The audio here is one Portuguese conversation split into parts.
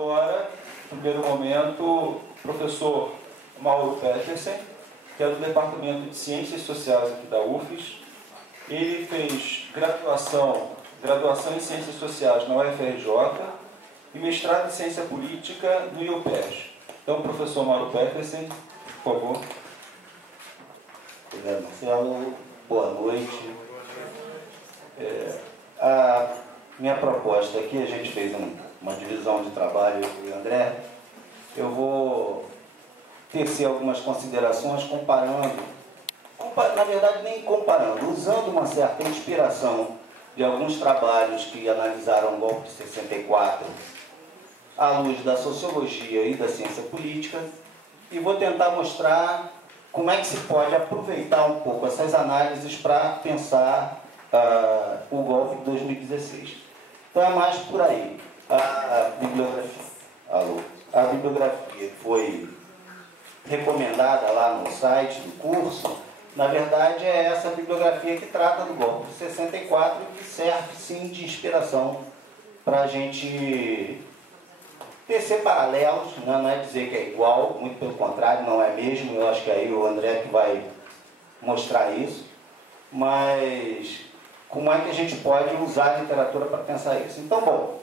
agora, no primeiro momento, o professor Mauro Petersen, que é do Departamento de Ciências Sociais aqui da UFES. Ele fez graduação em Ciências Sociais na UFRJ e mestrado em Ciência Política no IUPERJ. Então, professor Mauro Petersen, por favor. Obrigado, Marcelo. Boa noite. A minha proposta aqui, a gente fez uma divisão de trabalho com o André. Eu vou tecer algumas considerações na verdade nem comparando, usando uma certa inspiração de alguns trabalhos que analisaram o golpe de 64 à luz da sociologia e da ciência política, e vou tentar mostrar como é que se pode aproveitar um pouco essas análises para pensar o golpe de 2016. Então é mais por aí. A bibliografia foi recomendada lá no site do curso. Na verdade, é essa bibliografia que trata do golpe de 64 e que serve, sim, de inspiração para a gente tecer paralelos, né? Não é dizer que é igual, muito pelo contrário, não é mesmo. Eu acho que aí o André que vai mostrar isso. Mas como é que a gente pode usar a literatura para pensar isso? Então, bom,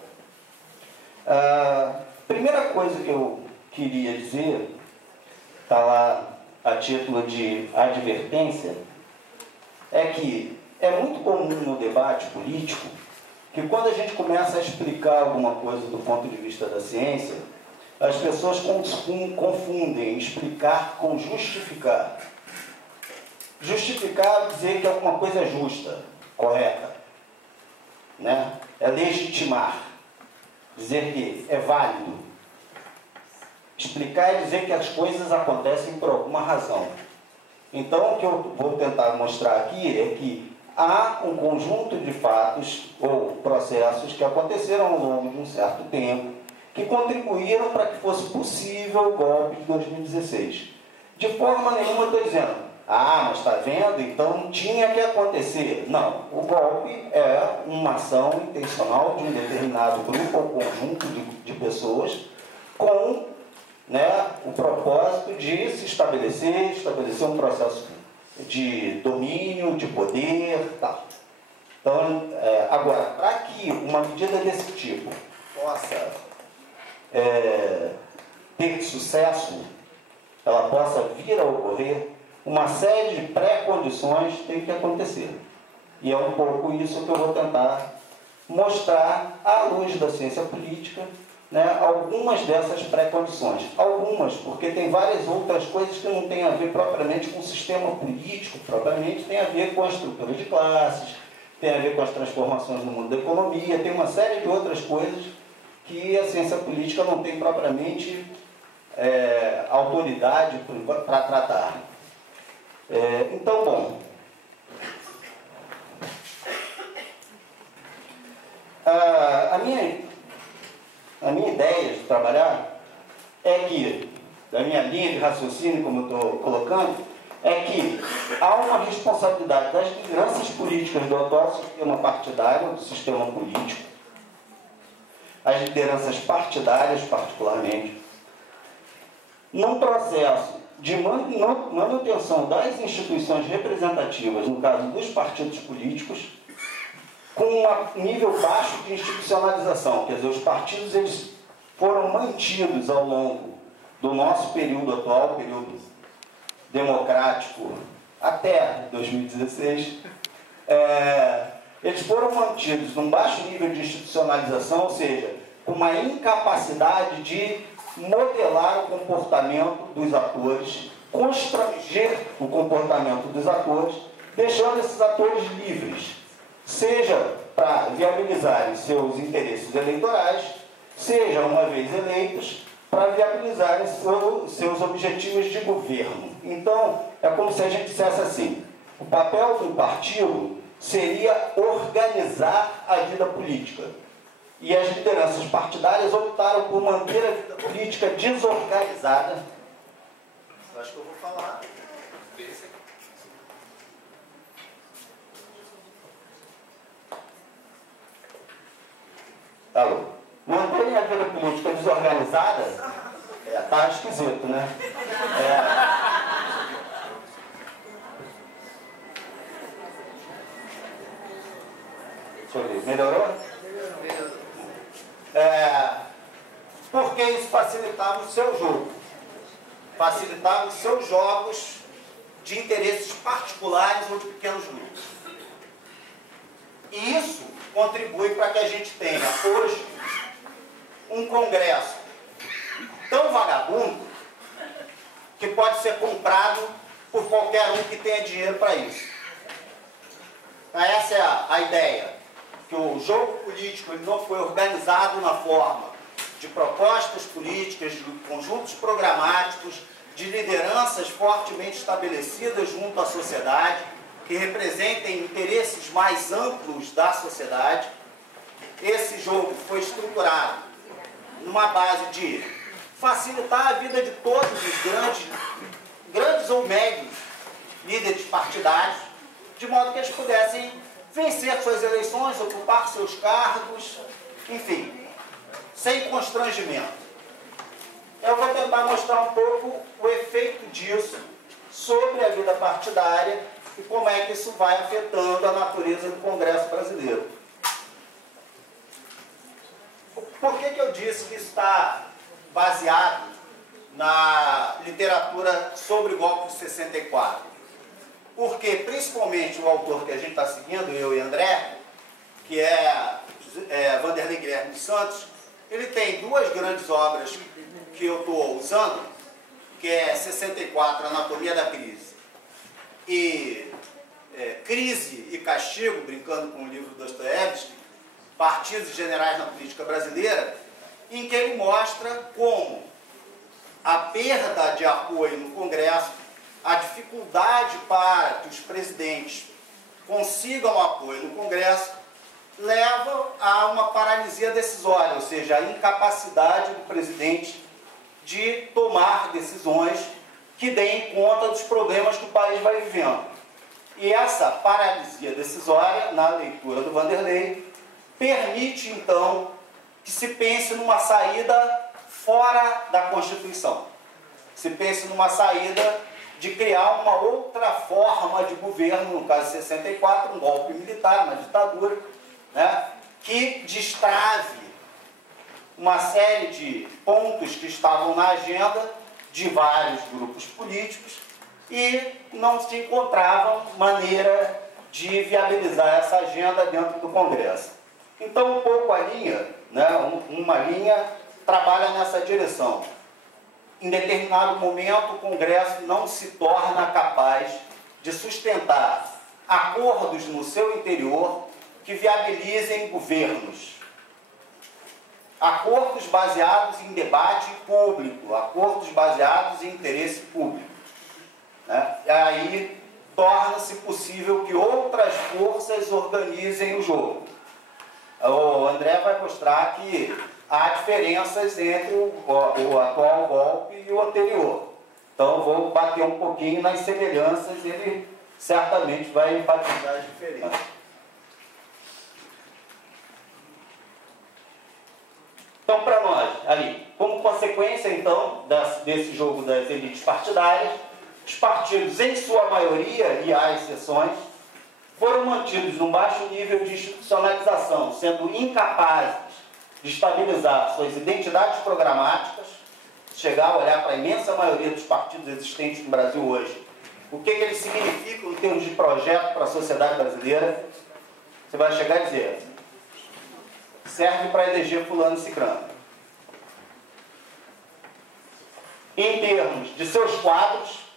a primeira coisa que eu queria dizer, está lá a título de advertência, é que é muito comum no debate político que quando a gente começa a explicar alguma coisa do ponto de vista da ciência, as pessoas confundem explicar com justificar. Justificar é dizer que alguma coisa é justa, correta, né? É legitimar, dizer que é válido. Explicar é dizer que as coisas acontecem por alguma razão. Então, o que eu vou tentar mostrar aqui é que há um conjunto de fatos ou processos que aconteceram ao longo de um certo tempo que contribuíram para que fosse possível o golpe de 2016. De forma nenhuma eu estou dizendo, mas está vendo, então tinha que acontecer. Não, o golpe é uma ação intencional de um determinado grupo ou conjunto de pessoas com o propósito de se estabelecer um processo de domínio, de poder, tal. Então, agora, para que uma medida desse tipo possa ter sucesso, ela possa vir a ocorrer, uma série de pré-condições tem que acontecer. E é um pouco isso que eu vou tentar mostrar à luz da ciência política, algumas dessas pré-condições. Algumas, porque tem várias outras coisas que não têm a ver propriamente com o sistema político, propriamente tem a ver com a estrutura de classes, tem a ver com as transformações no mundo da economia, tem uma série de outras coisas que a ciência política não tem propriamente autoridade para tratar. Então, bom, a minha ideia de trabalhar é que, da minha linha de raciocínio, como eu estou colocando, é que há uma responsabilidade das lideranças políticas do atual sistema partidário, do sistema político, as lideranças partidárias particularmente, num processo de manutenção das instituições representativas, no caso dos partidos políticos, com um nível baixo de institucionalização. Quer dizer, os partidos eles foram mantidos ao longo do nosso período atual, período democrático, até 2016, eles foram mantidos num baixo nível de institucionalização, ou seja, com uma incapacidade de modelar o comportamento dos atores, constranger o comportamento dos atores, deixando esses atores livres, seja para viabilizarem seus interesses eleitorais, seja, uma vez eleitos, para viabilizarem seus objetivos de governo. Então, é como se a gente dissesse assim, o papel do partido seria organizar a vida política. E as lideranças partidárias optaram por manter a vida política desorganizada. Eu acho que eu vou falar. Alô? manterem a vida política desorganizada, tá esquisito, né? Deixa eu ver, melhorou? Porque isso facilitava o seu jogo, facilitava os seus jogos de interesses particulares ou de pequenos grupos. E isso contribui para que a gente tenha hoje um Congresso tão vagabundo que pode ser comprado por qualquer um que tenha dinheiro para isso. Essa é a ideia, que o jogo político ele não foi organizado na forma de propostas políticas, de conjuntos programáticos, de lideranças fortemente estabelecidas junto à sociedade, que representem interesses mais amplos da sociedade. Esse jogo foi estruturado numa base de facilitar a vida de todos os grandes ou médios líderes partidários, de modo que eles pudessem vencer suas eleições, ocupar seus cargos, enfim, sem constrangimento. Eu vou tentar mostrar um pouco o efeito disso sobre a vida partidária e como é que isso vai afetando a natureza do Congresso brasileiro. Por que eu disse que isso está baseado na literatura sobre o golpe de 64? Porque, principalmente, o autor que a gente está seguindo, eu e André, que é Vanderlei Guilherme dos Santos, ele tem duas grandes obras que eu estou usando, que é 64, Anatomia da Crise, e Crise e Castigo, brincando com o livro do Dostoiévski, Partidos Generais na Política Brasileira, em que ele mostra como a perda de apoio no Congresso, a dificuldade para que os presidentes consigam apoio no Congresso, leva a uma paralisia decisória, ou seja, a incapacidade do presidente de tomar decisões que deem conta dos problemas que o país vai vivendo. E essa paralisia decisória, na leitura do Vanderlei, permite, então, que se pense numa saída fora da Constituição. Se pense numa saída de criar uma outra forma de governo, no caso de 64, um golpe militar, uma ditadura, né, que destrave uma série de pontos que estavam na agenda de vários grupos políticos e não se encontrava maneira de viabilizar essa agenda dentro do Congresso. Então, um pouco a linha, né, uma linha trabalha nessa direção. Em determinado momento, o Congresso não se torna capaz de sustentar acordos no seu interior que viabilizem governos. Acordos baseados em debate público, acordos baseados em interesse público, né? E aí torna-se possível que outras forças organizem o jogo. O André vai mostrar que há diferenças entre o atual golpe e o anterior. Então, eu vou bater um pouquinho nas semelhanças e ele certamente vai enfatizar as diferenças. Então, para nós, ali, como consequência, então, desse jogo das elites partidárias, os partidos, em sua maioria, e há exceções, foram mantidos num baixo nível de institucionalização, sendo incapazes de estabilizar suas identidades programáticas, chegar a olhar para a imensa maioria dos partidos existentes no Brasil hoje. O que eles significam em termos de projeto para a sociedade brasileira? Você vai chegar e dizer, serve para eleger fulano e cicrano. Em termos de seus quadros,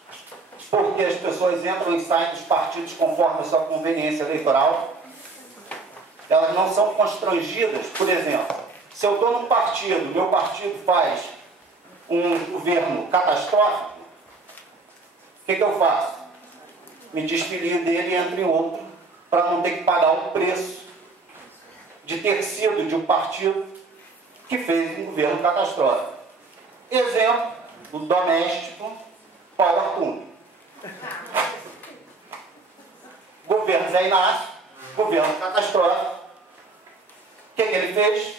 porque as pessoas entram e saem dos partidos conforme a sua conveniência eleitoral, elas não são constrangidas. Por exemplo, se eu estou num partido, meu partido faz um governo catastrófico, o que eu faço? Me desfilio dele e entro em outro, para não ter que pagar o preço de ter sido de um partido que fez um governo catastrófico. Exemplo do doméstico Paulo Artur. Governo Zé Inácio, governo catastrófico. O que ele fez?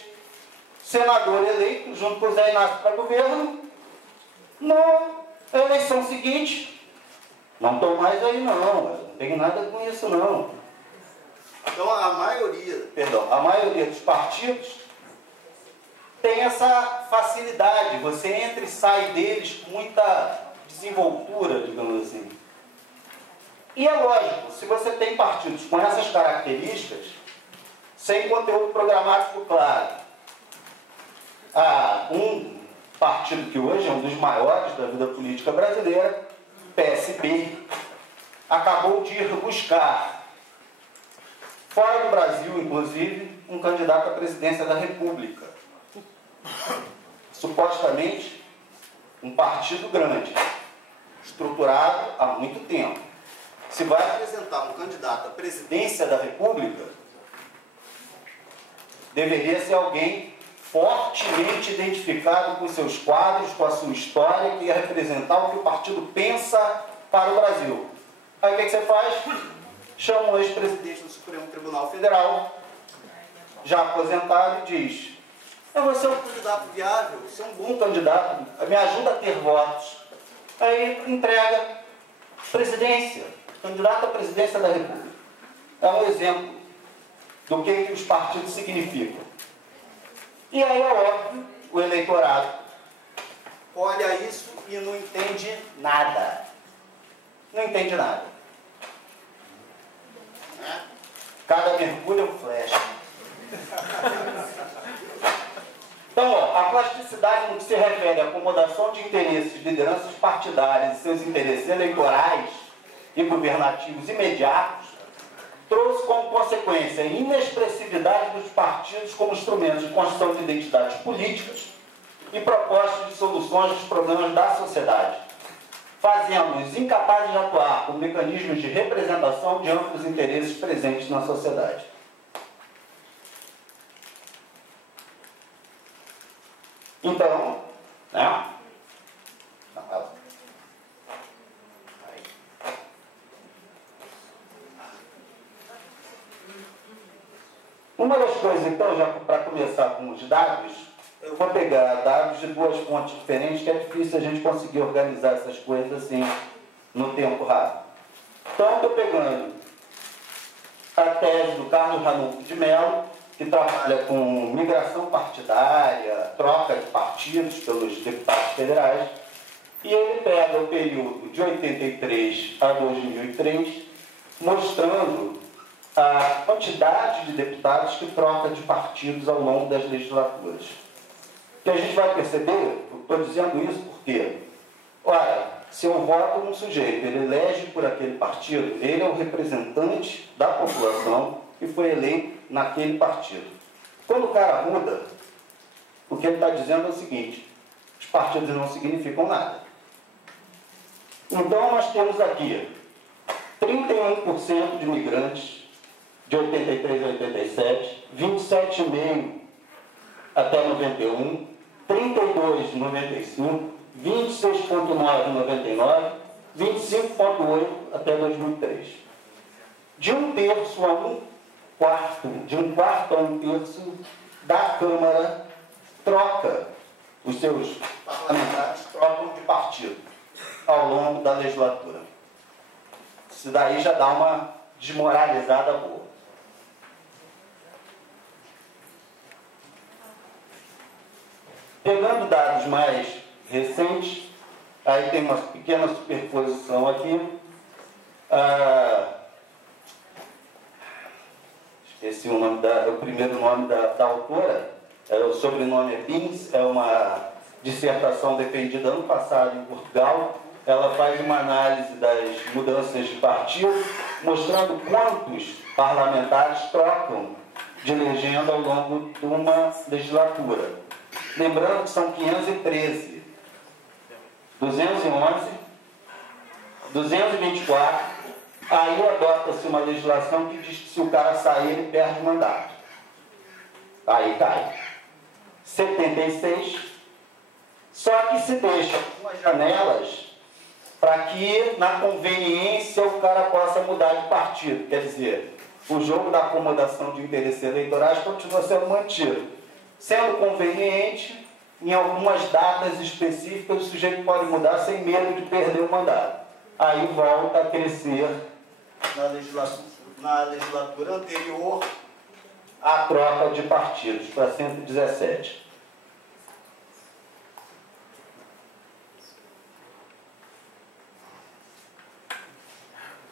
senador eleito junto com o Zé Inácio para governo. Na eleição seguinte, não estou mais aí não tenho nada com isso não. Então a maioria dos partidos tem essa facilidade, você entra e sai deles com muita desenvoltura, digamos assim. E é lógico, se você tem partidos com essas características, sem conteúdo programático claro, um partido que hoje é um dos maiores da vida política brasileira, PSB, acabou de ir buscar, fora do Brasil, inclusive, um candidato à presidência da República. Supostamente, um partido grande, estruturado há muito tempo. Se vai apresentar um candidato à presidência da República, deveria ser alguém fortemente identificado com seus quadros, com a sua história, que ia representar o que o partido pensa para o Brasil. Aí o que você faz? Chama o ex-presidente do Supremo Tribunal Federal, já aposentado, e diz: você é um candidato viável, você é um bom candidato, me ajuda a ter votos. Aí entrega presidência, candidato à presidência da República. É um exemplo do que os partidos significam. E aí é óbvio, o eleitorado olha isso e não entende nada. Não entende nada. Cada mergulho é um flash. Então, a plasticidade no que se refere à acomodação de interesses, lideranças partidárias e seus interesses eleitorais e governativos imediatos, trouxe como consequência a inexpressividade dos partidos como instrumentos de construção de identidades políticas e propostas de soluções dos problemas da sociedade, fazendo-os incapazes de atuar como mecanismos de representação de amplos interesses presentes na sociedade. Então, né? Uma das coisas, então, já para começar com os dados, eu vou pegar dados de duas fontes diferentes, que é difícil a gente conseguir organizar essas coisas assim, no tempo rápido. Então, estou pegando a tese do Carlos Ranulfo de Mello, que trabalha com migração partidária, troca de partidos pelos deputados federais, e ele pega o período de 83 a 2003, mostrando a quantidade de deputados que troca de partidos ao longo das legislaturas. Que a gente vai perceber, eu estou dizendo isso porque, olha, se eu voto num sujeito, ele elege por aquele partido, ele é o representante da população que foi eleito naquele partido. Quando o cara muda, o que ele está dizendo é o seguinte: os partidos não significam nada. Então nós temos aqui 31% de imigrantes de 83 a 87, 27,5% até 91, 32 em 95, 26,9 em 99, 25,8 até 2003. De um terço a um quarto, de um quarto a um terço da Câmara troca, os seus parlamentares trocam de partido ao longo da legislatura. Isso daí já dá uma desmoralizada boa. Pegando dados mais recentes, aí tem uma pequena superposição aqui. Esqueci o nome o primeiro nome da autora, o sobrenome é Pins, é uma dissertação defendida ano passado em Portugal. Ela faz uma análise das mudanças de partido, mostrando quantos parlamentares trocam de legenda ao longo de uma legislatura. Lembrando que são 513, 211, 224, aí adota-se uma legislação que diz que se o cara sair, ele perde o mandato. Aí cai. 76, só que se deixa algumas janelas para que, na conveniência, o cara possa mudar de partido. Quer dizer, o jogo da acomodação de interesses eleitorais continua sendo mantido. Sendo conveniente, em algumas datas específicas, o sujeito pode mudar sem medo de perder o mandato. Aí volta a crescer na legislatura anterior à troca de partidos, para 117.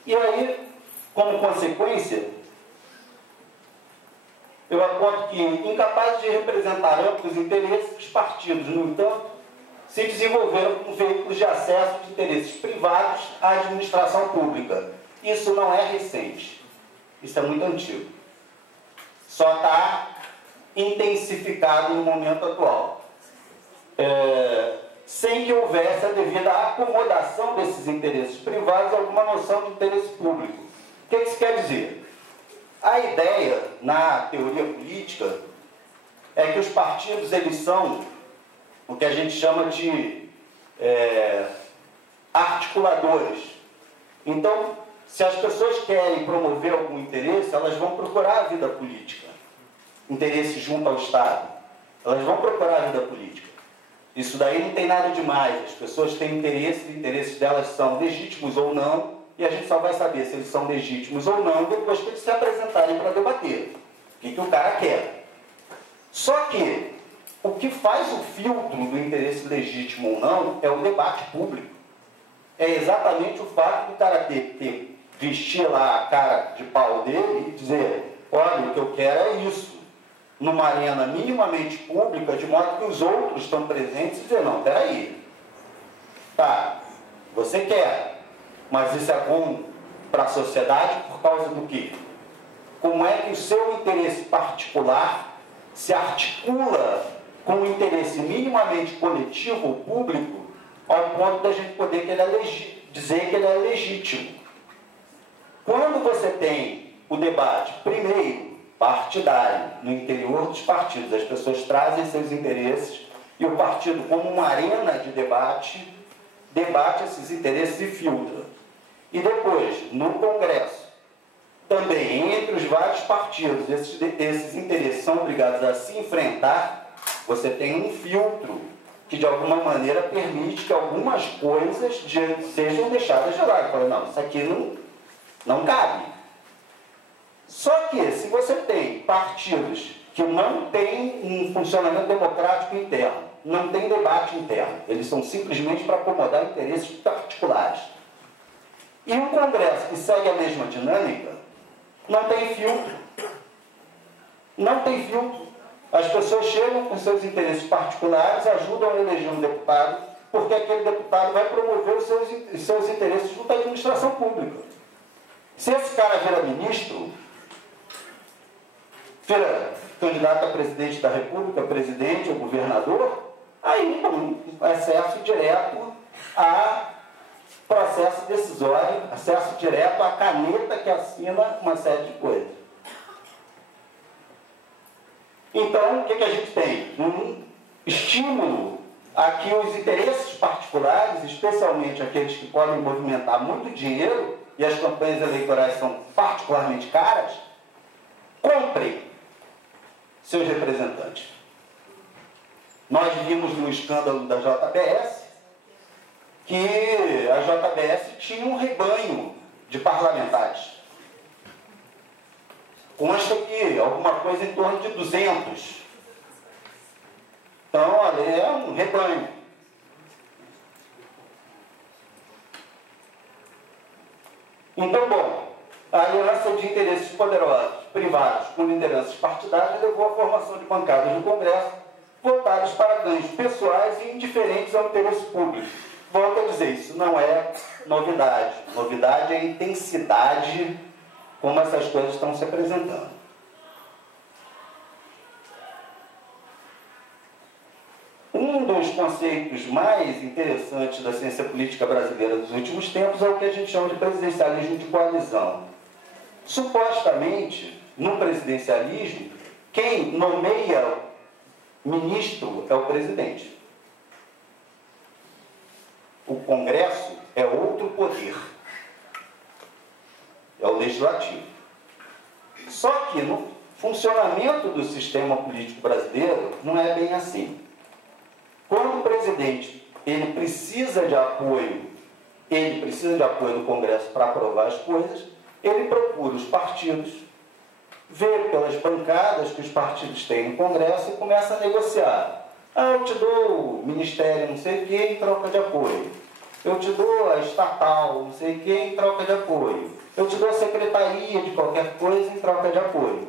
E aí, como consequência, eu aponto que, incapazes de representar amplos interesses, os partidos, no entanto, se desenvolveram como veículos de acesso de interesses privados à administração pública. Isso não é recente. Isso é muito antigo. Só está intensificado no momento atual. Sem que houvesse a devida acomodação desses interesses privados a alguma noção de interesse público. O que isso quer dizer? A ideia, na teoria política, é que os partidos, eles são o que a gente chama de articuladores. Então, se as pessoas querem promover algum interesse, elas vão procurar a vida política. Interesse junto ao Estado. Elas vão procurar a vida política. Isso daí não tem nada demais. As pessoas têm interesse, os interesses delas são legítimos ou não, e a gente só vai saber se eles são legítimos ou não depois que eles se apresentarem para debater. O que o cara quer. Só que o que faz o filtro do interesse legítimo ou não é o debate público. É exatamente o fato do cara vestir lá a cara de pau dele e dizer: olha, o que eu quero é isso. Numa arena minimamente pública, de modo que os outros estão presentes e dizer: não, peraí. Tá, você quer, mas isso é bom para a sociedade por causa do quê? Como é que o seu interesse particular se articula com o interesse minimamente coletivo ou público, ao ponto da gente poder dizer que ele é legítimo? Quando você tem o debate, primeiro, partidário, no interior dos partidos, as pessoas trazem seus interesses e o partido, como uma arena de debate, debate esses interesses e filtra. E depois, no Congresso, também, entre os vários partidos, esses interesses são obrigados a se enfrentar. Você tem um filtro que, de alguma maneira, permite que algumas coisas sejam deixadas de lado. Fala, não, isso aqui não cabe. Só que, se você tem partidos que não têm um funcionamento democrático interno, não tem debate interno, eles são simplesmente para acomodar interesses particulares, e um Congresso que segue a mesma dinâmica, não tem filtro. Não tem filtro. As pessoas chegam com seus interesses particulares, ajudam a eleger um deputado, porque aquele deputado vai promover os seus interesses junto à administração pública. Se esse cara vira ministro, vira candidato a presidente da República, presidente ou governador, aí não, acesso direto a processo decisório, acesso direto à caneta que assina uma série de coisas. Então, o que a gente tem? Um estímulo a que os interesses particulares, especialmente aqueles que podem movimentar muito dinheiro, e as campanhas eleitorais são particularmente caras, comprem seus representantes. Nós vimos no escândalo da JBS que a JBS tinha um rebanho de parlamentares. Consta que alguma coisa em torno de 200. Então, olha, é um rebanho. Então, bom, a aliança de interesses poderosos, privados, com lideranças partidárias, levou à formação de bancadas no Congresso, voltadas para ganhos pessoais e indiferentes ao interesse público. Volto a dizer, isso não é novidade. Novidade é a intensidade como essas coisas estão se apresentando. Um dos conceitos mais interessantes da ciência política brasileira dos últimos tempos é o que a gente chama de presidencialismo de coalizão. Supostamente, no presidencialismo, quem nomeia ministro é o presidente. O Congresso é outro poder. É o legislativo. Só que, funcionamento do sistema político brasileiro não é bem assim. Quando o presidente ele precisa de apoio do Congresso para aprovar as coisas, ele procura os partidos, vê pelas bancadas que os partidos têm no Congresso e começa a negociar. Ah, eu te dou o ministério não sei o que em troca de apoio. Eu te dou a estatal não sei o que em troca de apoio. Eu te dou a secretaria de qualquer coisa em troca de apoio.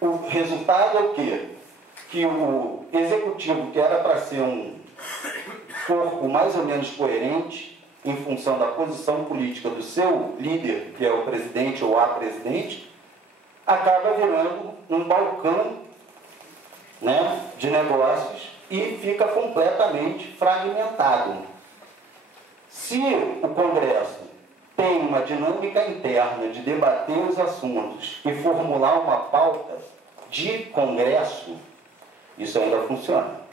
O resultado é o quê? Que o executivo, que era para ser um corpo mais ou menos coerente em função da posição política do seu líder, que é o presidente ou a presidente, acaba virando um balcão, né, de negócios e fica completamente fragmentado. Se o Congresso tem uma dinâmica interna de debater os assuntos e formular uma pauta de Congresso, isso ainda funciona.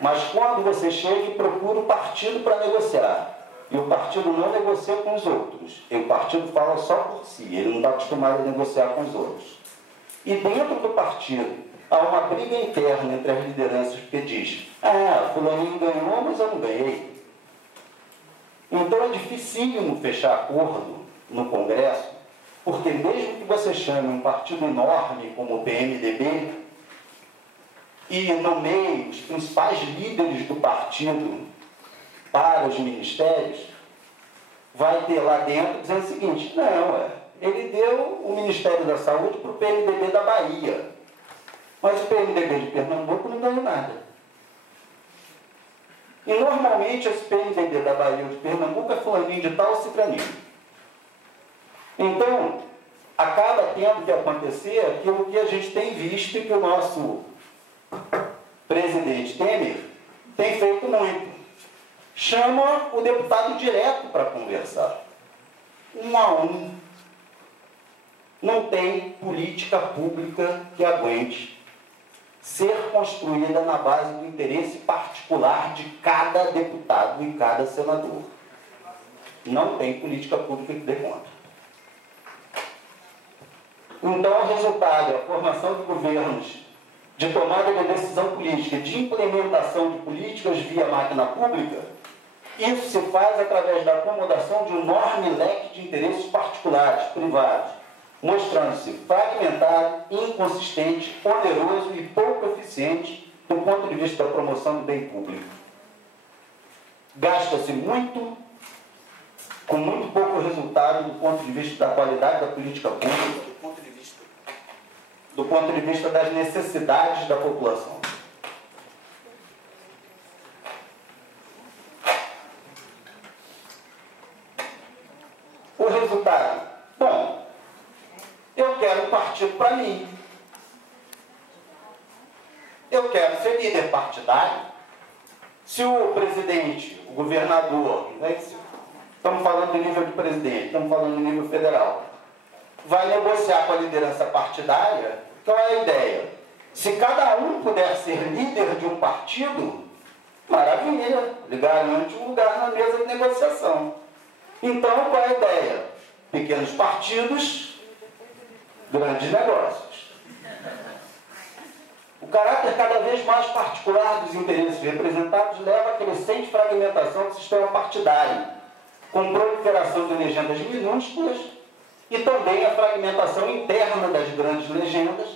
Mas quando você chega e procura o partido para negociar, e o partido não negocia com os outros, e o partido fala só por si, ele não está acostumado a negociar com os outros. E dentro do partido há uma briga interna entre as lideranças que diz: ah, fulaninho ganhou, mas eu não ganhei. Então é dificílimo fechar acordo no Congresso, porque mesmo que você chame um partido enorme como o PMDB e nomeie os principais líderes do partido para os ministérios, vai ter lá dentro dizendo o seguinte: não, ele deu o Ministério da Saúde para o PMDB da Bahia, mas o PMDB de Pernambuco não ganhou nada. E normalmente esse PMDB da Bahia ou de Pernambuco é fulaninho de tal ou cicraninho. Então, acaba tendo que acontecer aquilo que a gente tem visto e que o nosso presidente Temer tem feito muito. Chama o deputado direto para conversar. Um a um. Não tem política pública que aguente ser construída na base do interesse particular de cada deputado e cada senador. Não tem política pública que dê conta. Então, o resultado é a formação de governos de tomada de decisão política, de implementação de políticas via máquina pública. Isso se faz através da acomodação de um enorme leque de interesses particulares, privados, mostrando-se fragmentado, inconsistente, oneroso e pouco eficiente do ponto de vista da promoção do bem público. Gasta-se muito, com muito pouco resultado do ponto de vista da qualidade da política pública, do ponto de vista das necessidades da população. O resultado? Bom, eu quero um partido para mim. Eu quero ser líder partidário. Se o presidente, o governador, né, estamos falando do nível de presidente, estamos falando do nível federal, vai negociar com a liderança partidária, qual é a ideia? Se cada um puder ser líder de um partido, maravilha, lhe garante um lugar na mesa de negociação. Então, qual é a ideia? Pequenos partidos, grandes negócios. O caráter cada vez mais particular dos interesses representados leva à crescente fragmentação do sistema partidário, com proliferação de legendas minúsculas e também a fragmentação interna das grandes legendas,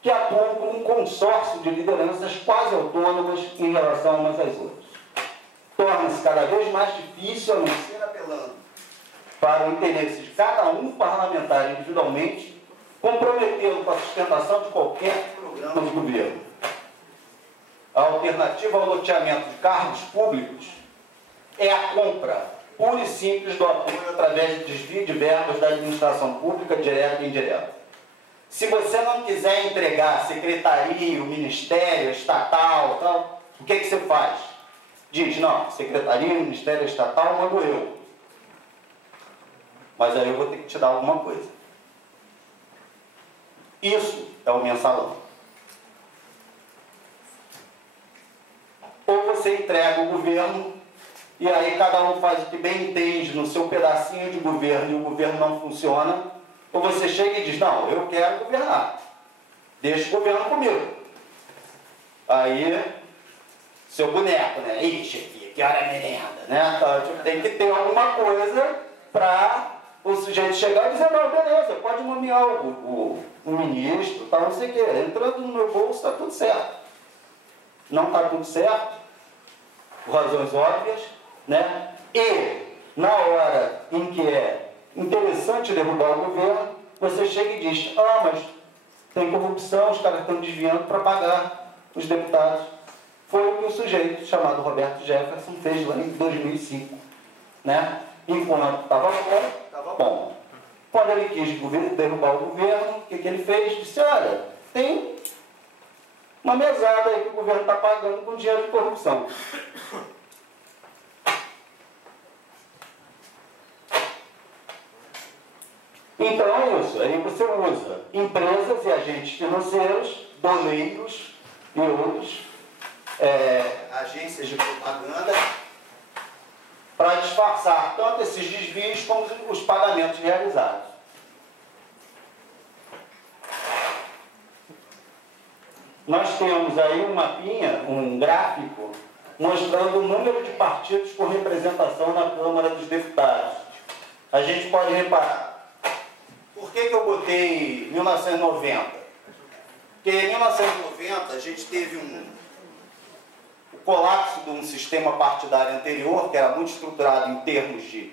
que atuam como um consórcio de lideranças quase autônomas em relação umas às outras. Torna-se cada vez mais difícil, a não ser apelando para o interesse de cada um parlamentar individualmente, comprometendo com a sustentação de qualquer programa de governo. A alternativa ao loteamento de cargos públicos é a compra pura e simples do apoio através de desvio de verbas da administração pública, direta e indireta. Se você não quiser entregar a secretaria, o ministério, a estatal, tal, o que você faz? Diz: não, secretaria, ministério, estatal, mando eu. Mas aí eu vou ter que te dar alguma coisa. Isso é o mensalão. Ou você entrega o governo e aí cada um faz o que bem entende no seu pedacinho de governo e o governo não funciona, Ou você chega e diz, não, eu quero governar, deixa o governo comigo. Aí, seu boneco, né? Ixi, que hora é merenda, né? Então, tipo, tem que ter alguma coisa para o sujeito chegar e dizer, não, beleza, pode nomear o ministro, tal, não sei o quê. Entrando no meu bolso, está tudo certo. Não está tudo certo, por razões óbvias, né? E, na hora em que é interessante derrubar o governo, você chega e diz, ah, mas tem corrupção, os caras estão desviando para pagar os deputados. Foi o que o sujeito chamado Roberto Jefferson fez lá em 2005, né? Enquanto estava bom, estava bom. Quando ele quis derrubar o governo, o que ele fez? Disse, olha, tem uma mesada aí que o governo está pagando com dinheiro de corrupção. Então é isso, aí você usa empresas e agentes financeiros, doleiros e outros, agências de propaganda, para disfarçar tanto esses desvios como os pagamentos realizados. Nós temos aí um mapinha, um gráfico, mostrando o número de partidos por representação na Câmara dos Deputados. A gente pode reparar. Por que eu botei 1990? Porque em 1990 a gente teve o colapso de um sistema partidário anterior, que era muito estruturado em termos de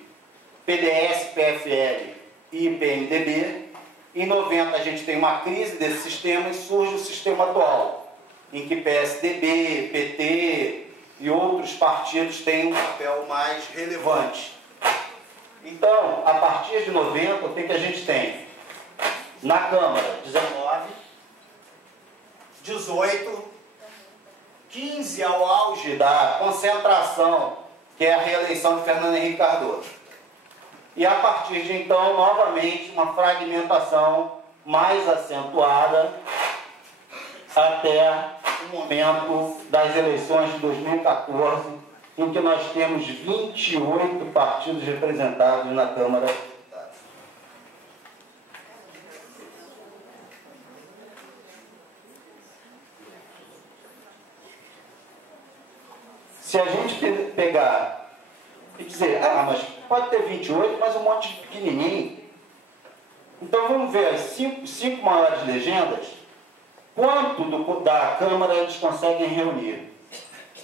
PDS, PFL e PMDB. Em 90 a gente tem uma crise desse sistema e surge o sistema atual, em que PSDB, PT e outros partidos têm um papel mais relevante. Então, a partir de 90, o que a gente tem? Na Câmara, 19, 18, 15 ao auge da concentração, que é a reeleição de Fernando Henrique Cardoso. E a partir de então, novamente, uma fragmentação mais acentuada até o momento das eleições de 2014, em que nós temos 28 partidos representados na Câmara. Se a gente pegar e dizer, ah, mas pode ter 28, mas um monte de pequenininho. Então vamos ver as cinco maiores legendas, quanto da Câmara eles conseguem reunir.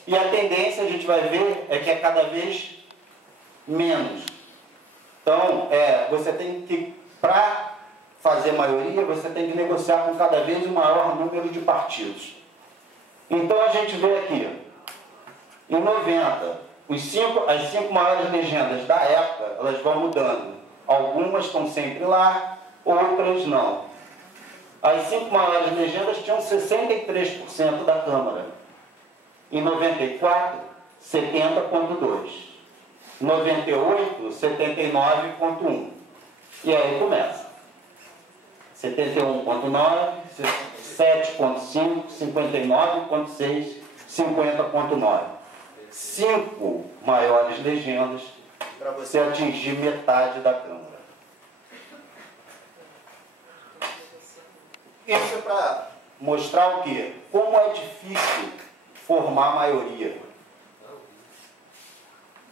E a tendência, a gente vai ver, é que é cada vez menos. Então, você tem que, para fazer maioria, você tem que negociar com cada vez um maior número de partidos. Então a gente vê aqui, em 90, as cinco maiores legendas da época, elas vão mudando. Algumas estão sempre lá, outras não. As cinco maiores legendas tinham 63% da Câmara. Em 94, 70,2%. Em 98, 79,1%. E aí começa. 71,9%, 7,5%, 59,6%, 50,9%. 5 maiores legendas para você atingir metade da Câmara. Isso é para mostrar o quê? Como é difícil formar maioria.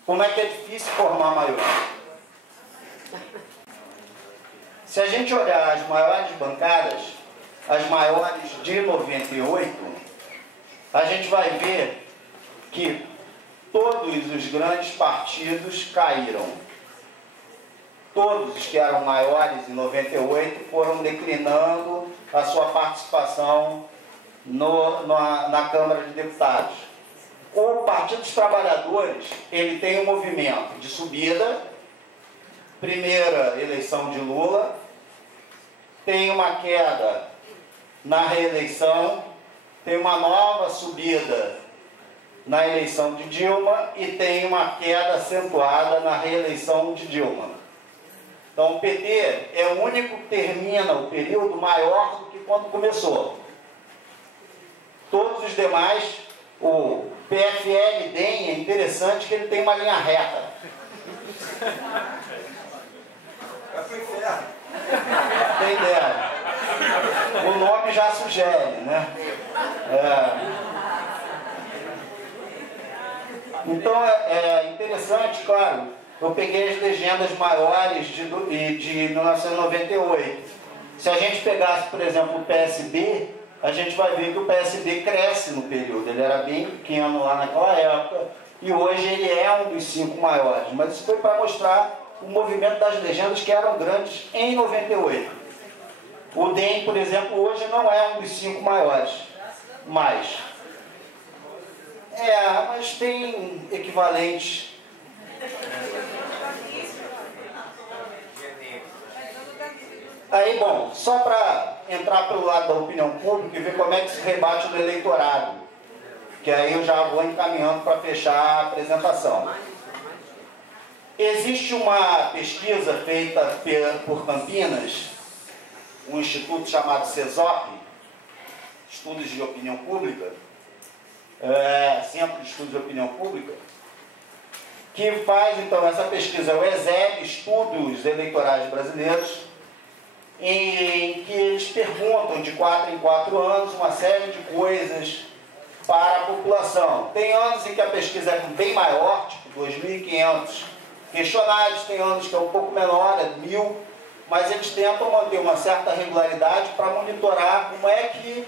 Como é que é difícil formar maioria? Se a gente olhar as maiores bancadas, as maiores de 98, a gente vai ver que todos os grandes partidos caíram. Todos os que eram maiores em 98 foram declinando a sua participação na Câmara de Deputados. O Partido dos Trabalhadores, ele tem um movimento de subida, primeira eleição de Lula, tem uma queda na reeleição, tem uma nova subida na eleição de Dilma e tem uma queda acentuada na reeleição de Dilma. Então o PT é o único que termina o período maior do que quando começou. Todos os demais, o PFL-DEM, é interessante que ele tem uma linha reta. Quem dera. O nome já sugere, né? Então é interessante, claro, eu peguei as legendas maiores de 1998. Se a gente pegasse, por exemplo, o PSB, a gente vai ver que o PSB cresce no período. Ele era bem pequeno lá naquela época e hoje ele é um dos 5 maiores. Mas isso foi para mostrar o movimento das legendas que eram grandes em 98. O DEM, por exemplo, hoje não é um dos 5 maiores. Mas tem equivalentes. Aí, bom, só para entrar pelo lado da opinião pública e ver como é que se rebate no eleitorado, que aí eu já vou encaminhando para fechar a apresentação. Existe uma pesquisa feita por Campinas, um instituto chamado CESOP, Estudos de Opinião Pública, Centro de Estudos de Opinião Pública, que faz, então, essa pesquisa, o ESEB, Estudos Eleitorais Brasileiros, em que eles perguntam de 4 em 4 anos uma série de coisas para a população. Tem anos em que a pesquisa é bem maior, tipo 2.500 questionários, tem anos que é um pouco menor, é 1.000, mas eles tentam manter uma certa regularidade para monitorar como é que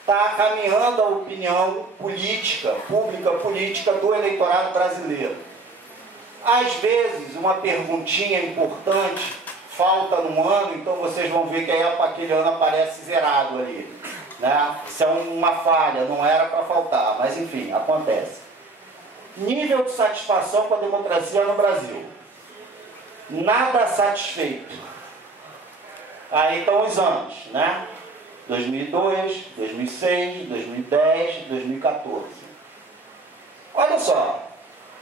está caminhando a opinião política, pública política do eleitorado brasileiro. Às vezes, uma perguntinha importante falta num ano, então vocês vão ver que aí aquele ano aparece zerado ali, né? Isso é uma falha, não era para faltar, mas enfim, acontece. Nível de satisfação com a democracia no Brasil. Nada satisfeito. Aí estão os anos, né? 2002, 2006, 2010, 2014. Olha só,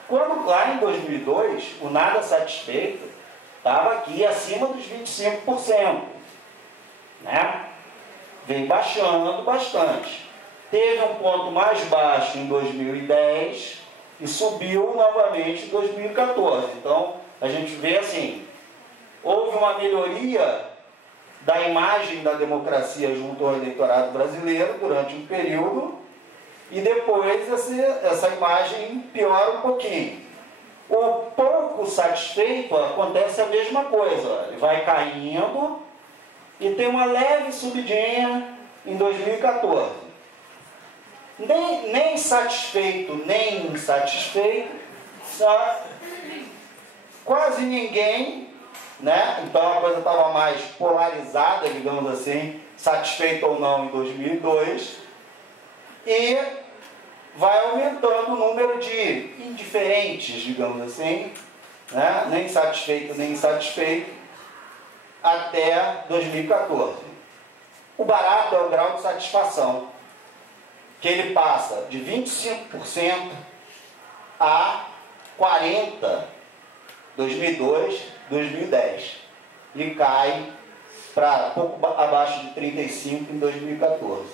quando lá em 2002, o nada satisfeito estava aqui acima dos 25%, né? Vem baixando bastante. Teve um ponto mais baixo em 2010 e subiu novamente em 2014. Então, a gente vê assim, houve uma melhoria da imagem da democracia junto ao eleitorado brasileiro durante um período e depois essa imagem piora um pouquinho. O pouco satisfeito acontece a mesma coisa, ele vai caindo e tem uma leve subidinha em 2014. Nem satisfeito, nem insatisfeito, quase ninguém, né? Então a coisa estava mais polarizada, digamos assim, satisfeito ou não em 2002, e vai aumentando o número de indiferentes, digamos assim, né? Nem satisfeito, nem insatisfeito, até 2014. O barato é o grau de satisfação, que ele passa de 25% a 40%, 2002, 2010, e cai para pouco abaixo de 35% em 2014.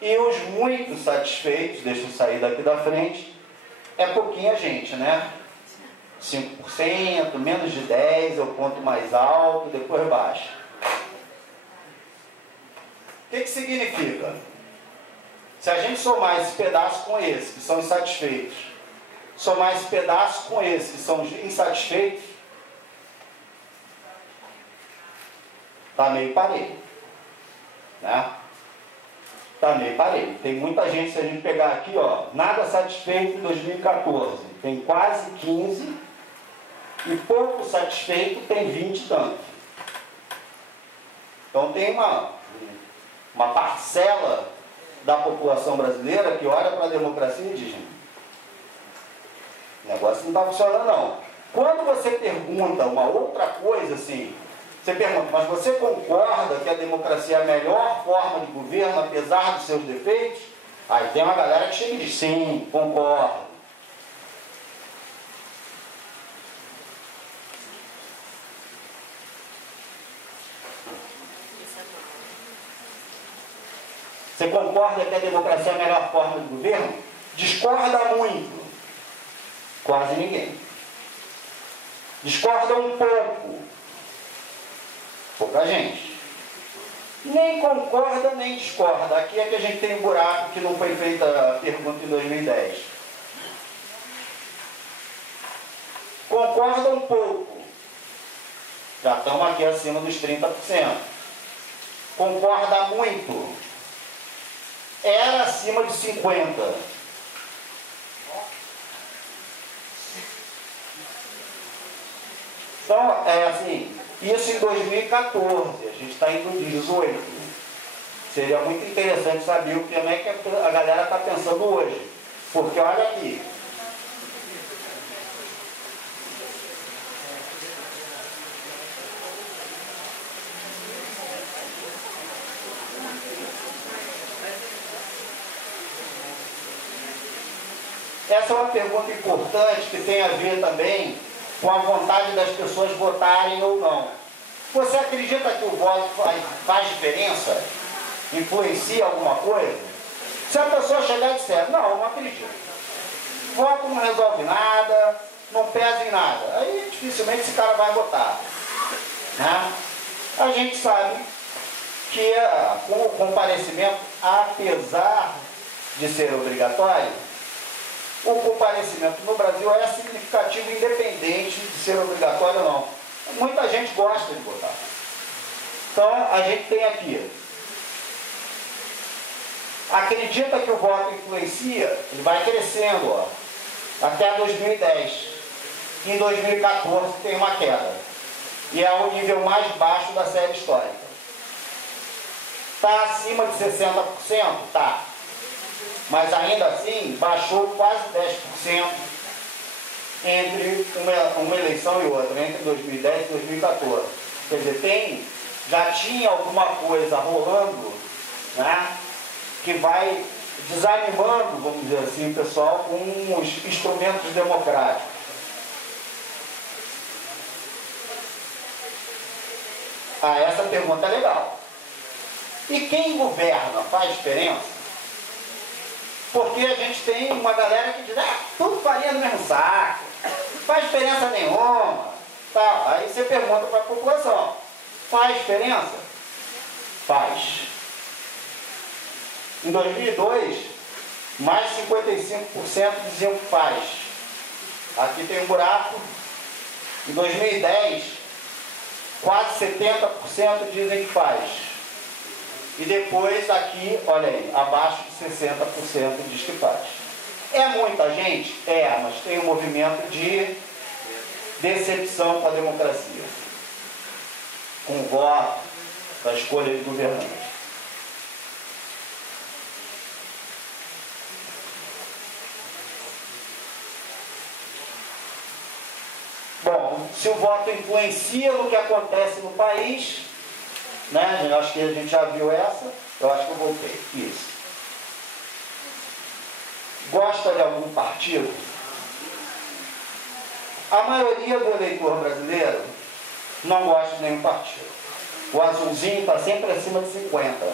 E os muito satisfeitos, deixa eu sair daqui da frente, é pouquinha gente, né? 5%, menos de 10% é o ponto mais alto, depois baixa. O que significa? Se a gente somar esse pedaço com esse, que são insatisfeitos, somar esse pedaço com esse, que são insatisfeitos, está meio parelho, né? Está meio parelho. Tem muita gente, se a gente pegar aqui, ó, nada satisfeito em 2014, tem quase 15%, e pouco satisfeito tem 20 e tanto. Então tem uma parcela da população brasileira que olha para a democracia e diz: o negócio não está funcionando não. Quando você pergunta uma outra coisa assim, você pergunta, mas você concorda que a democracia é a melhor forma de governo, apesar dos seus defeitos? Aí tem uma galera que chega e diz: sim, concordo. Você concorda que a democracia é a melhor forma de governo? Discorda muito. Quase ninguém. Discorda um pouco. Pouca gente. Nem concorda, nem discorda. Aqui é que a gente tem um buraco que não foi feita a pergunta em 2010. Concorda um pouco. Já estamos aqui acima dos 30%. Concorda muito. Era acima de 50%. Então, é assim, isso em 2014, a gente está em 2018. Seria muito interessante saber o que é que a galera está pensando hoje. Porque olha aqui. Essa é uma pergunta importante que tem a ver também com a vontade das pessoas votarem ou não. Você acredita que o voto faz diferença? Influencia alguma coisa? Se a pessoa chegar e disser, não acredito. Voto não resolve nada, não pesa em nada. Aí dificilmente esse cara vai votar. Né? A gente sabe que com o comparecimento, apesar de ser obrigatório, o comparecimento no Brasil é significativo, independente de ser obrigatório ou não. Muita gente gosta de votar. Então, a gente tem aqui. Acredita que o voto influencia? Ele vai crescendo, ó, até 2010. Em 2014 tem uma queda. E é o nível mais baixo da série histórica. Está acima de 60%? Tá. Mas ainda assim, baixou quase 10% entre uma eleição e outra, entre 2010 e 2014. Quer dizer, já tinha alguma coisa rolando, né, que vai desanimando, vamos dizer assim, o pessoal com os instrumentos democráticos. Essa pergunta é legal. E quem governa faz diferença? Porque a gente tem uma galera que diz, tudo faria no mesmo saco, não faz diferença nenhuma. Tá. Aí você pergunta para a população, faz diferença? Faz. Em 2002, mais de 55% diziam que faz. Aqui tem um buraco. Em 2010, quase 70% dizem que faz. E depois aqui, olha aí, abaixo de 60% diz que faz. É muita gente? É, mas tem um movimento de decepção com a democracia. Com o voto, da escolha de governantes. Bom, se o voto influencia no que acontece no país, né? Eu acho que a gente já viu essa. Eu acho que eu voltei. Isso. Gosta de algum partido? A maioria do eleitor brasileiro não gosta de nenhum partido. O azulzinho está sempre acima de 50.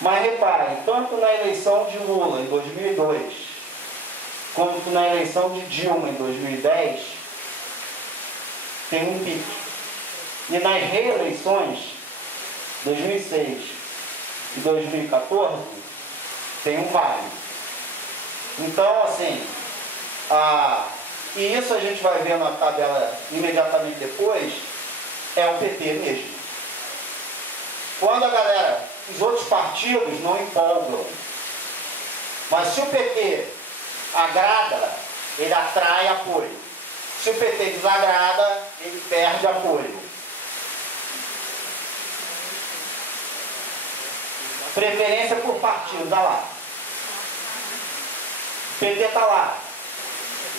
Mas reparem, tanto na eleição de Lula em 2002, quanto na eleição de Dilma em 2010, tem um pique. E nas reeleições 2006 e 2014 tem um vale. Então, assim, e isso a gente vai ver na tabela imediatamente depois, é o PT mesmo. Quando a galera, os outros partidos não empolgam, mas se o PT agrada, ele atrai apoio. Se o PT desagrada, ele perde apoio. Preferência por partidos, olha lá. O PT está lá.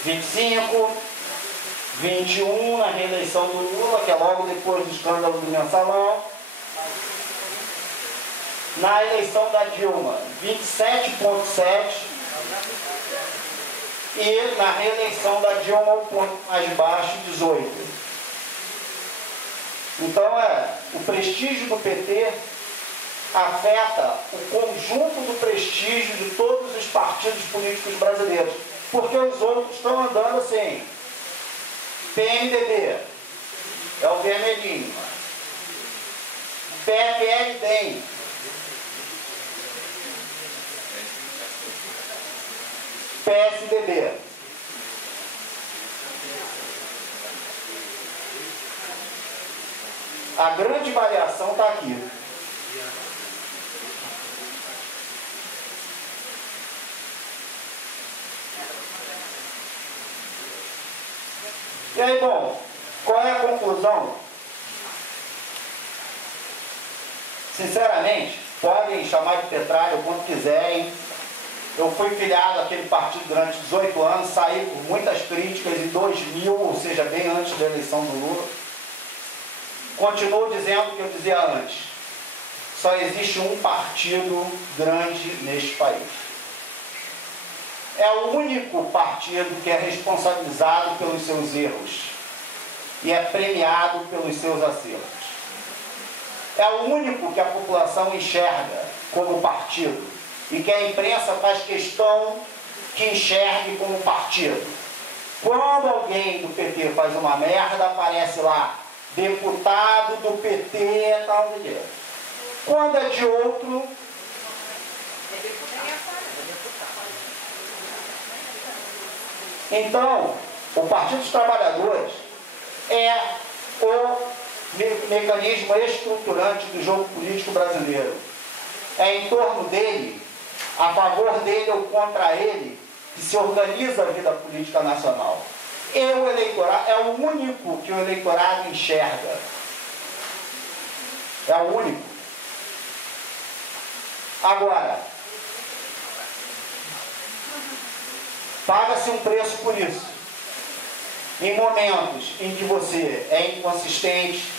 25, 21 na reeleição do Lula, que é logo depois do escândalo do mensalão. Na eleição da Dilma, 27,7. E na reeleição da Dilma, um ponto mais baixo, 18. Então, o prestígio do PT afeta o conjunto do prestígio de todos os partidos políticos brasileiros. Porque os outros estão andando assim. PMDB é o vermelhinho. PFL, DEM. PSDB. A grande variação está aqui. E aí, bom, qual é a conclusão? Sinceramente, podem chamar de petralha o quanto quiserem. Eu fui filiado àquele partido durante 18 anos, saí por muitas críticas em 2000, ou seja, bem antes da eleição do Lula. Continuo dizendo o que eu dizia antes. Só existe um partido grande neste país. É o único partido que é responsabilizado pelos seus erros e é premiado pelos seus acertos. É o único que a população enxerga como partido e que a imprensa faz questão que enxergue como partido. Quando alguém do PT faz uma merda, aparece lá, deputado do PT, tal, de quando é de outro, então, o Partido dos Trabalhadores é o mecanismo estruturante do jogo político brasileiro. É em torno dele, a favor dele ou contra ele, que se organiza a vida política nacional. E o eleitorado é o único que o eleitorado enxerga. É o único. Agora, paga-se um preço por isso. Em momentos em que você é inconsistente,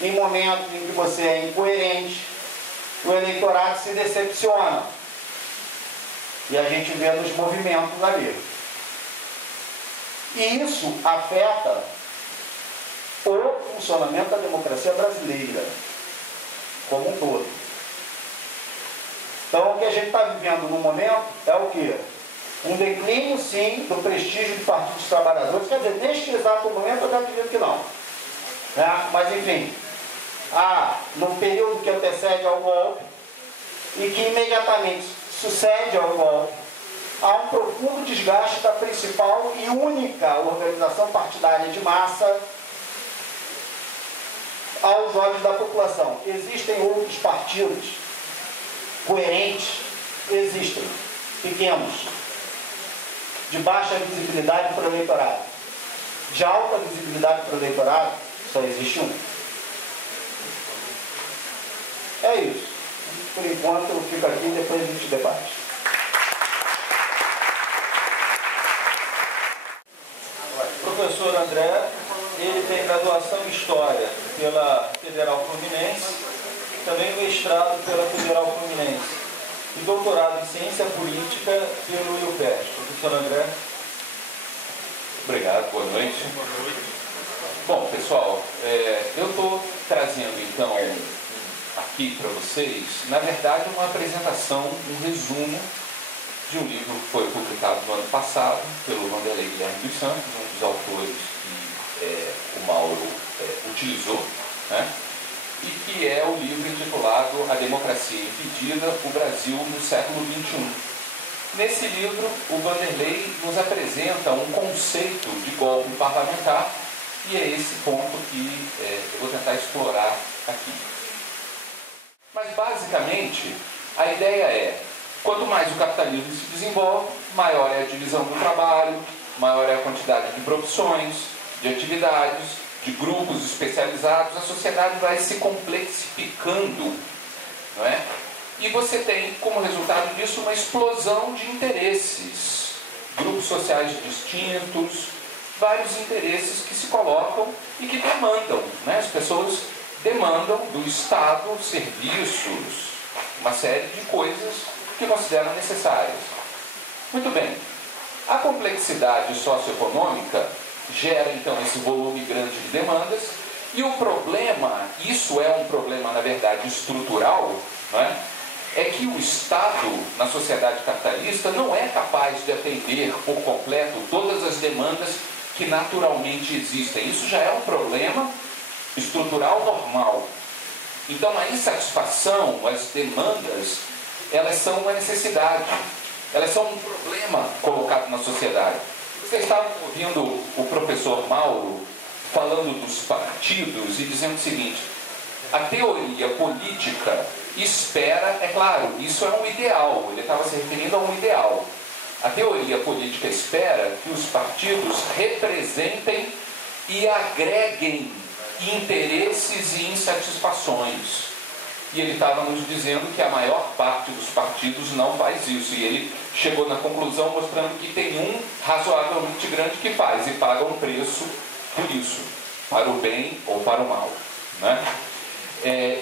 em momentos em que você é incoerente, o eleitorado se decepciona. E a gente vê nos movimentos ali. E isso afeta o funcionamento da democracia brasileira como um todo. Então, o que a gente está vivendo no momento é o quê? Um declínio, sim, do prestígio do Partido dos Trabalhadores. Quer dizer, neste exato momento eu acredito que não. Né? Mas, enfim, no período que antecede ao golpe e que imediatamente sucede ao golpe, há um profundo desgaste da principal e única organização partidária de massa aos olhos da população. Existem outros partidos coerentes? Existem. Pequenos. De baixa visibilidade para o eleitorado. De alta visibilidade para o eleitorado, só existe um. É isso. Por enquanto eu fico aqui e depois a gente debate. O professor André, ele tem graduação em História pela Federal Fluminense, também mestrado pela Federal Fluminense e doutorado em Ciência Política pelo IUPESP. Professor André. Obrigado, boa noite. Bom, pessoal, eu estou trazendo então aqui para vocês, na verdade, uma apresentação, um resumo de um livro que foi publicado no ano passado pelo Vanderlei Guilherme dos Santos, um dos autores que o Mauro utilizou, né? E que é o livro intitulado A Democracia Impedida, o Brasil no século XXI. Nesse livro, o Vanderlei nos apresenta um conceito de golpe parlamentar e é esse ponto que eu vou tentar explorar aqui. Mas, basicamente, a ideia é: quanto mais o capitalismo se desenvolve, maior é a divisão do trabalho, maior é a quantidade de profissões, de atividades, de grupos especializados, a sociedade vai se complexificando, não é? E você tem, como resultado disso, uma explosão de interesses, grupos sociais distintos, vários interesses que se colocam e que demandam, né? As pessoas demandam do Estado serviços, uma série de coisas que consideram necessárias. Muito bem, a complexidade socioeconômica gera então esse volume grande de demandas e o problema, isso é um problema na verdade estrutural, não é? É que o Estado, na sociedade capitalista, não é capaz de atender por completo todas as demandas que naturalmente existem. Isso já é um problema estrutural normal. Então a insatisfação, as demandas, elas são uma necessidade, elas são um problema colocado na sociedade. Vocês estavam ouvindo o professor Mauro falando dos partidos e dizendo o seguinte: a teoria política espera, é claro, isso é um ideal, ele estava se referindo a um ideal. A teoria política espera que os partidos representem e agreguem interesses e insatisfações. E ele estava nos dizendo que a maior parte dos partidos não faz isso. E ele chegou na conclusão mostrando que tem um razoavelmente grande que faz e paga um preço por isso, para o bem ou para o mal, né?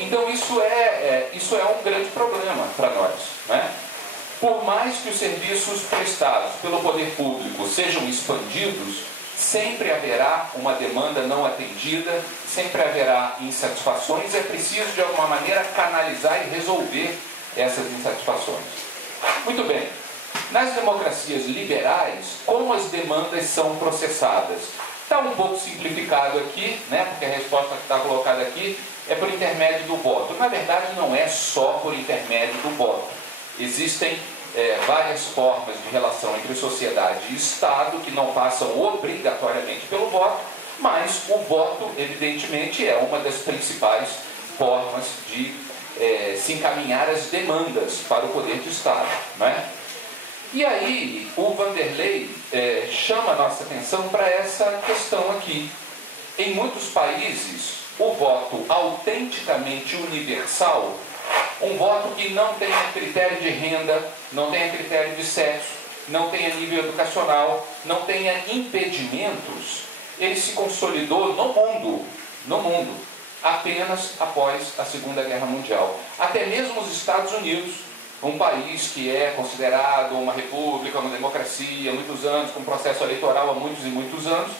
Então isso é um grande problema para nós, né? Por mais que os serviços prestados pelo poder público sejam expandidos, sempre haverá uma demanda não atendida, sempre haverá insatisfações, e é preciso de alguma maneira canalizar e resolver essas insatisfações. Muito bem, nas democracias liberais, como as demandas são processadas? Está um pouco simplificado aqui, né, porque a resposta que está colocada aqui é por intermédio do voto. Na verdade, não é só por intermédio do voto. Existem várias formas de relação entre sociedade e Estado que não passam obrigatoriamente pelo voto, mas o voto, evidentemente, é uma das principais formas de se encaminhar as demandas para o poder de Estado, né? E aí, o Vanderlei chama a nossa atenção para essa questão aqui. Em muitos países, o voto autenticamente universal, um voto que não tenha critério de renda, não tenha critério de sexo, não tenha nível educacional, não tenha impedimentos, ele se consolidou no mundo, apenas após a Segunda Guerra Mundial. Até mesmo os Estados Unidos, um país que é considerado uma república, uma democracia há muitos anos, com processo eleitoral há muitos e muitos anos,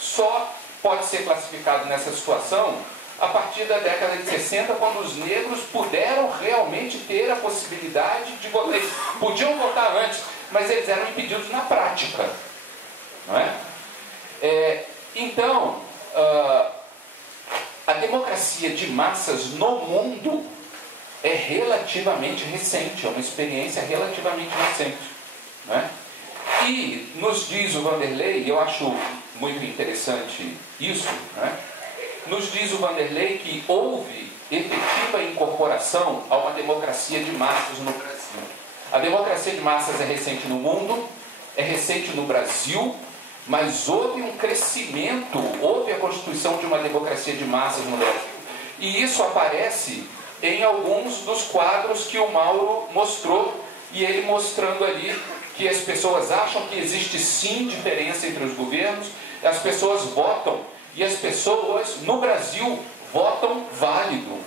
só pode ser classificado nessa situação a partir da década de 60, quando os negros puderam realmente ter a possibilidade de votar. Eles podiam votar antes, mas eles eram impedidos na prática, não é? Então, a democracia de massas no mundo é relativamente recente, é uma experiência relativamente recente, não é? E nos diz o Vanderlei, eu acho muito interessante isso, né? Nos diz o Vanderlei que houve efetiva incorporação a uma democracia de massas no Brasil. A democracia de massas é recente no mundo, é recente no Brasil, mas houve um crescimento, houve a constituição de uma democracia de massas no Brasil. E isso aparece em alguns dos quadros que o Mauro mostrou, e ele mostrando ali que as pessoas acham que existe sim diferença entre os governos, as pessoas votam, e as pessoas no Brasil votam válido.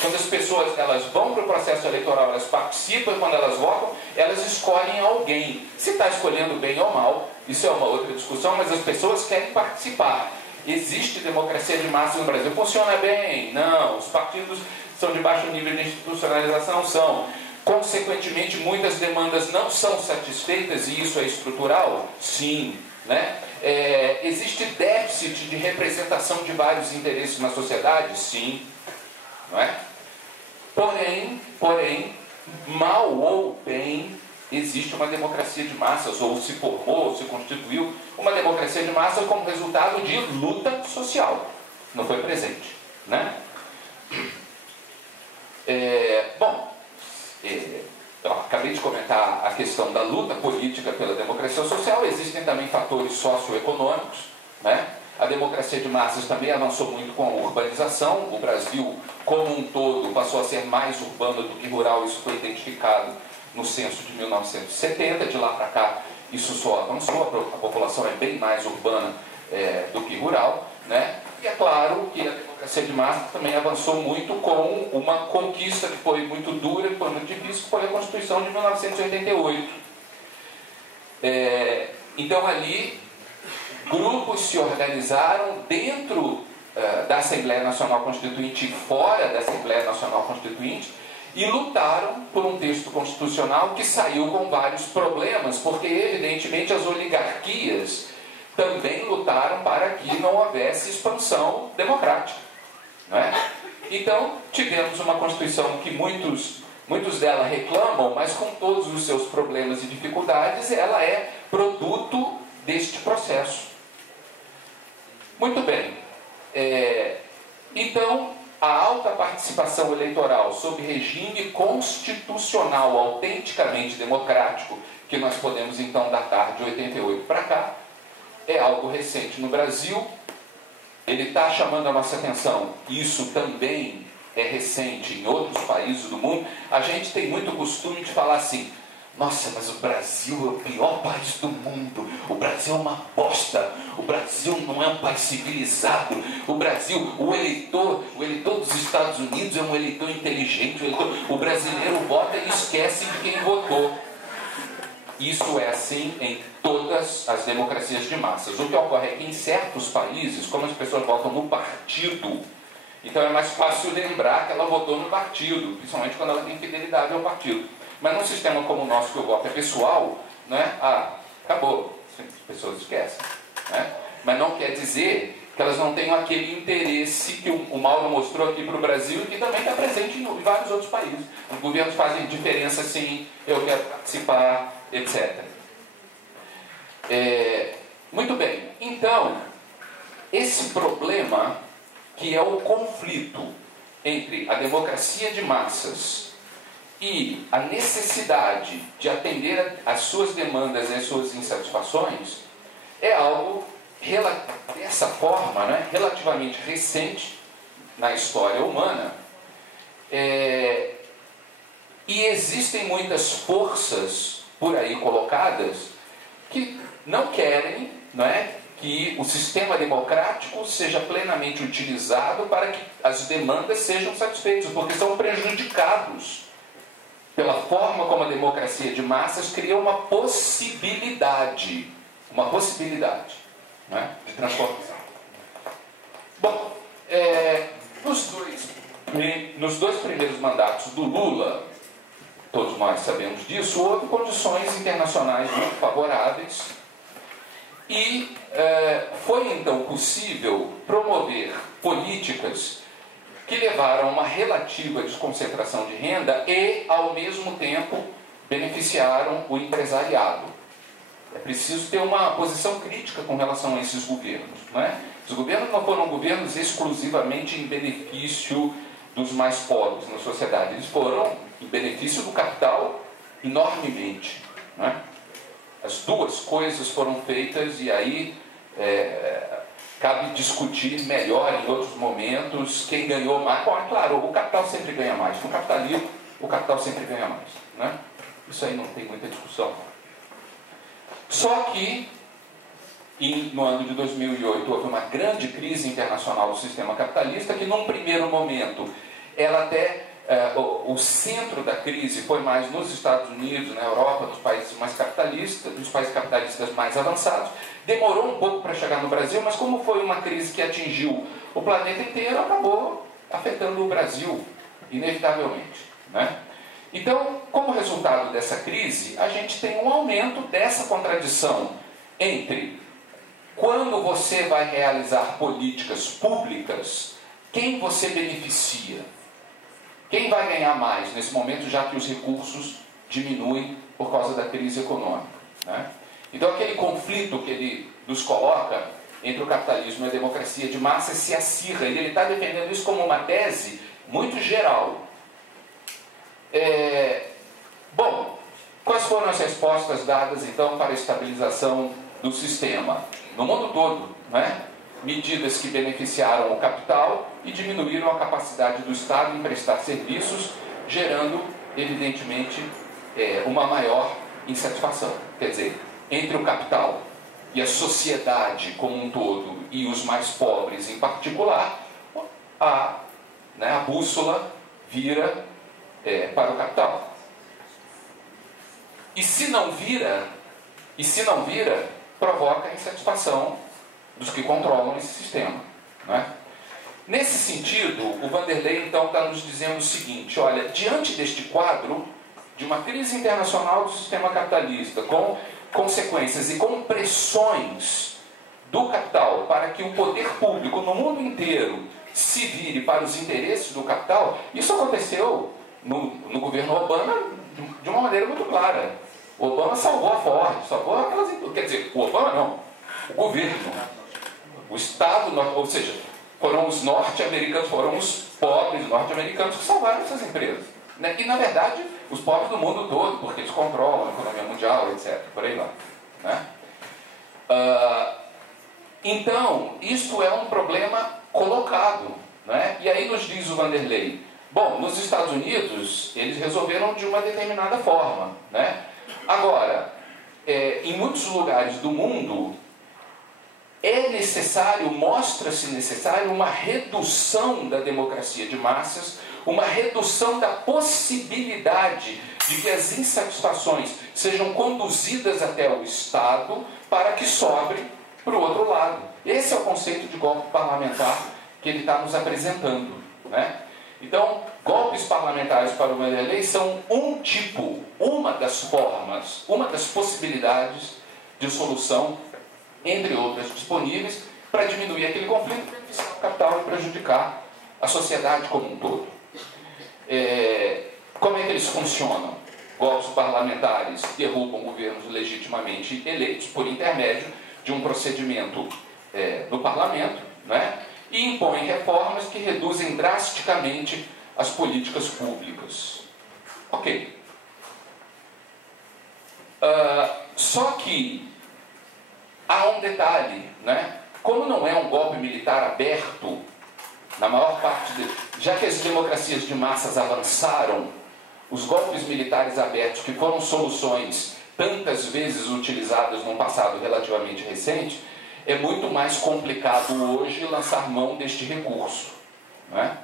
Quando as pessoas elas vão para o processo eleitoral, elas participam, e quando elas votam, elas escolhem alguém. Se está escolhendo bem ou mal, isso é uma outra discussão, mas as pessoas querem participar. Existe democracia de massas no Brasil. Funciona bem? Não. Os partidos são de baixo nível de institucionalização? São. Consequentemente, muitas demandas não são satisfeitas, e isso é estrutural? Sim. Né? Existe déficit de representação de vários interesses na sociedade? Sim. Não é? Porém, mal ou bem, existe uma democracia de massas, ou se formou, ou se constituiu uma democracia de massas como resultado de luta social. Não foi presente, né? Eu acabei de comentar a questão da luta política pela democracia social. Existem também fatores socioeconômicos, né? A democracia de massas também avançou muito com a urbanização. O Brasil, como um todo, passou a ser mais urbano do que rural. Isso foi identificado no censo de 1970. De lá para cá, isso só avançou. A população é bem mais urbana do que rural, né? E é claro que a democracia de massas também avançou muito com uma conquista que foi muito dura, que foi muito difícil, que foi a Constituição de 1988. Então ali, grupos se organizaram dentro da Assembleia Nacional Constituinte e fora da Assembleia Nacional Constituinte e lutaram por um texto constitucional que saiu com vários problemas, porque evidentemente as oligarquias também lutaram para que não houvesse expansão democrática, não é? Então, tivemos uma Constituição que muitos dela reclamam, mas com todos os seus problemas e dificuldades, ela é produto deste processo. Muito bem. Então, a alta participação eleitoral sob regime constitucional autenticamente democrático, que nós podemos então datar de 88 para cá, é algo recente no Brasil. Ele está chamando a nossa atenção. Isso também é recente em outros países do mundo. A gente tem muito costume de falar assim: nossa, mas o Brasil é o pior país do mundo. O Brasil é uma bosta. O Brasil não é um país civilizado. O Brasil, o eleitor dos Estados Unidos é um eleitor inteligente. O brasileiro vota e esquece de quem votou. Isso é assim em todas as democracias de massas. O que ocorre é que em certos países, como as pessoas votam no partido, então é mais fácil lembrar que ela votou no partido, principalmente quando ela tem fidelidade ao partido. Mas num sistema como o nosso, que o voto é pessoal, não é? Acabou. As pessoas esquecem. Né? Mas não quer dizer que elas não tenham aquele interesse que o Mauro mostrou aqui para o Brasil e que também está presente em vários outros países. Os governos fazem diferença sim, eu quero participar, etc. Muito bem. Então, esse problema, que é o conflito entre a democracia de massas e a necessidade de atender às suas demandas e às suas insatisfações, é algo, dessa forma, né, relativamente recente na história humana. E existem muitas forças por aí colocadas que não querem, não é, que o sistema democrático seja plenamente utilizado para que as demandas sejam satisfeitas, porque são prejudicados pela forma como a democracia de massas cria uma possibilidade né, de transformação. Bom, nos dois primeiros mandatos do Lula, todos nós sabemos disso, houve condições internacionais muito favoráveis e foi então possível promover políticas que levaram a uma relativa desconcentração de renda e, ao mesmo tempo, beneficiaram o empresariado. É preciso ter uma posição crítica com relação a esses governos. Não é? Os governos não foram governos exclusivamente em benefício dos mais pobres na sociedade. Eles foram em benefício do capital enormemente. Não é? As duas coisas foram feitas e aí cabe discutir melhor em outros momentos quem ganhou mais. Bom, é claro, o capital sempre ganha mais. No capitalismo, o capital sempre ganha mais. Né? Isso aí não tem muita discussão. Só que, no ano de 2008, houve uma grande crise internacional do sistema capitalista que, num primeiro momento, ela até... o centro da crise foi mais nos Estados Unidos, na Europa, dos países mais capitalistas, dos países capitalistas mais avançados. Demorou um pouco para chegar no Brasil, mas como foi uma crise que atingiu o planeta inteiro, acabou afetando o Brasil, inevitavelmente. Né? Então, como resultado dessa crise, a gente tem um aumento dessa contradição entre quando você vai realizar políticas públicas, quem você beneficia. Quem vai ganhar mais nesse momento, já que os recursos diminuem por causa da crise econômica? Né? Então, aquele conflito que ele nos coloca entre o capitalismo e a democracia de massa se acirra. E ele está defendendo isso como uma tese muito geral. Bom, quais foram as respostas dadas, então, para a estabilização do sistema? No mundo todo, né? Medidas que beneficiaram o capital e diminuíram a capacidade do Estado em prestar serviços, gerando, evidentemente, uma maior insatisfação. Quer dizer, entre o capital e a sociedade como um todo, e os mais pobres em particular, a bússola vira para o capital. E se não vira, provoca insatisfação dos que controlam esse sistema. Né? Nesse sentido, o Vanderlei então está nos dizendo o seguinte: olha, diante deste quadro de uma crise internacional do sistema capitalista, com consequências e com pressões do capital para que o poder público no mundo inteiro se vire para os interesses do capital. Isso aconteceu no governo Obama de uma maneira muito clara. O Obama salvou a Ford, salvou aquelas... Quer dizer, o Obama não, o governo, o Estado, ou seja, foram os norte-americanos, foram os pobres norte-americanos que salvaram essas empresas. Né? E, na verdade, os pobres do mundo todo, porque eles controlam a economia mundial, etc. Por aí lá. Né? Então, isso é um problema colocado. Né? E aí nos diz o Vanderlei, bom, nos Estados Unidos, eles resolveram de uma determinada forma. Né? Agora, em muitos lugares do mundo, é necessário, mostra-se necessário uma redução da democracia de massas, uma redução da possibilidade de que as insatisfações sejam conduzidas até o Estado para que sobre para o outro lado. Esse é o conceito de golpe parlamentar que ele está nos apresentando. Né? Então, golpes parlamentares para o Vanderlei são um tipo, uma das formas, uma das possibilidades de solução, entre outras disponíveis, para diminuir aquele conflito, beneficiar o capital e prejudicar a sociedade como um todo. Como é que eles funcionam? Golpes parlamentares derrubam governos legitimamente eleitos por intermédio de um procedimento no parlamento, né? E impõem reformas que reduzem drasticamente as políticas públicas. Ok. Só que há um detalhe, né? Como não é um golpe militar aberto, na maior parte já que as democracias de massas avançaram, os golpes militares abertos, que foram soluções tantas vezes utilizadas num passado relativamente recente, é muito mais complicado hoje lançar mão deste recurso. Né?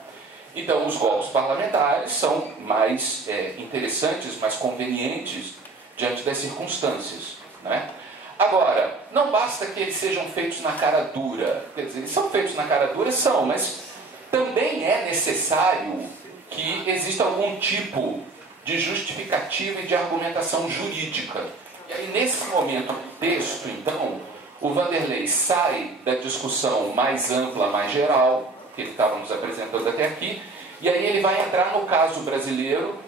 Então, os golpes parlamentares são mais interessantes, mais convenientes diante das circunstâncias. Né? Agora, não basta que eles sejam feitos na cara dura. Quer dizer, eles são feitos na cara dura, mas também é necessário que exista algum tipo de justificativa e de argumentação jurídica. E aí, nesse momento do texto, então, o Vanderlei sai da discussão mais ampla, mais geral, que ele estava nos apresentando até aqui, e aí ele vai entrar no caso brasileiro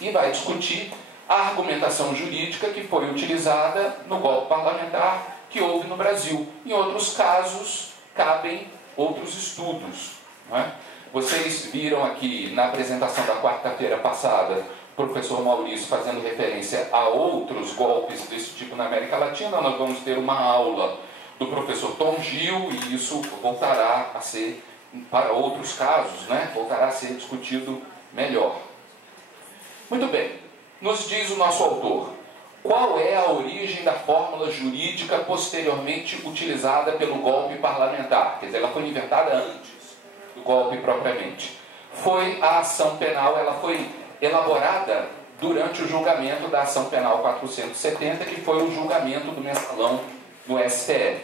e vai discutir a argumentação jurídica que foi utilizada no golpe parlamentar que houve no Brasil. Em outros casos, cabem outros estudos. Não é? Vocês viram aqui na apresentação da quarta-feira passada o professor Maurício fazendo referência a outros golpes desse tipo na América Latina. Nós vamos ter uma aula do professor Tom Gil e isso voltará a ser, para outros casos, né? Voltará a ser discutido melhor. Muito bem, nos diz o nosso autor, qual é a origem da fórmula jurídica posteriormente utilizada pelo golpe parlamentar? Quer dizer, ela foi inventada antes do golpe propriamente. Foi a ação penal, ela foi elaborada durante o julgamento da ação penal 470, que foi o julgamento do mensalão no STF.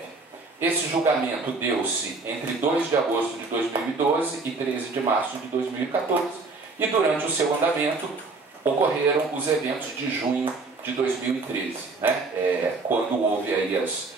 Esse julgamento deu-se entre 2 de agosto de 2012 e 13 de março de 2014, e durante o seu andamento ocorreram os eventos de junho de 2013, né? Quando houve aí as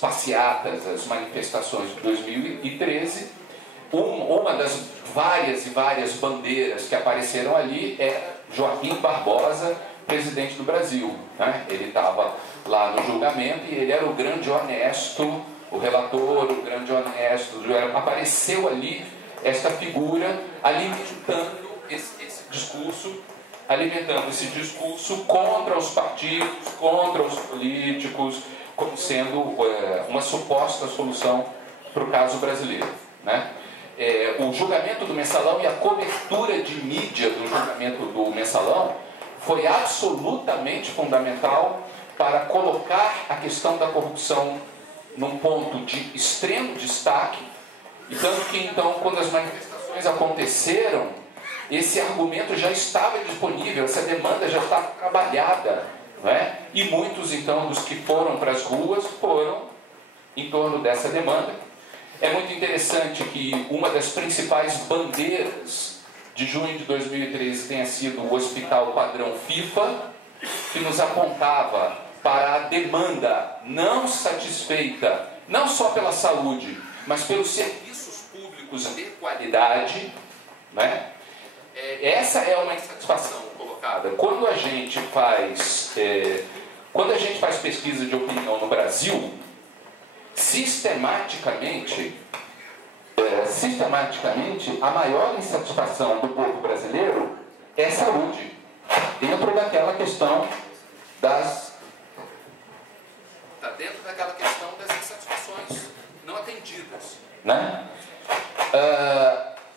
passeatas, as manifestações de 2013, uma das várias e várias bandeiras que apareceram ali é Joaquim Barbosa, presidente do Brasil. Né? Ele estava lá no julgamento e ele era o grande honesto, o relator, o grande honesto. Apareceu ali esta figura alimentando esse discurso, contra os partidos, contra os políticos, como sendo uma suposta solução para o caso brasileiro. Né? O julgamento do mensalão e a cobertura de mídia do julgamento do mensalão foi absolutamente fundamental para colocar a questão da corrupção num ponto de extremo destaque, e tanto que então, quando as manifestações aconteceram, esse argumento já estava disponível, essa demanda já estava trabalhada, não é? E muitos então dos que foram para as ruas foram em torno dessa demanda. É muito interessante que uma das principais bandeiras de junho de 2013 tenha sido o Hospital Padrão FIFA, que nos apontava para a demanda não satisfeita, não só pela saúde, mas pelos serviços públicos públicos de qualidade, né? Essa é uma insatisfação colocada. Quando a gente faz pesquisa de opinião no Brasil, sistematicamente, a maior insatisfação do povo brasileiro é saúde, dentro daquela questão das insatisfações não atendidas, né?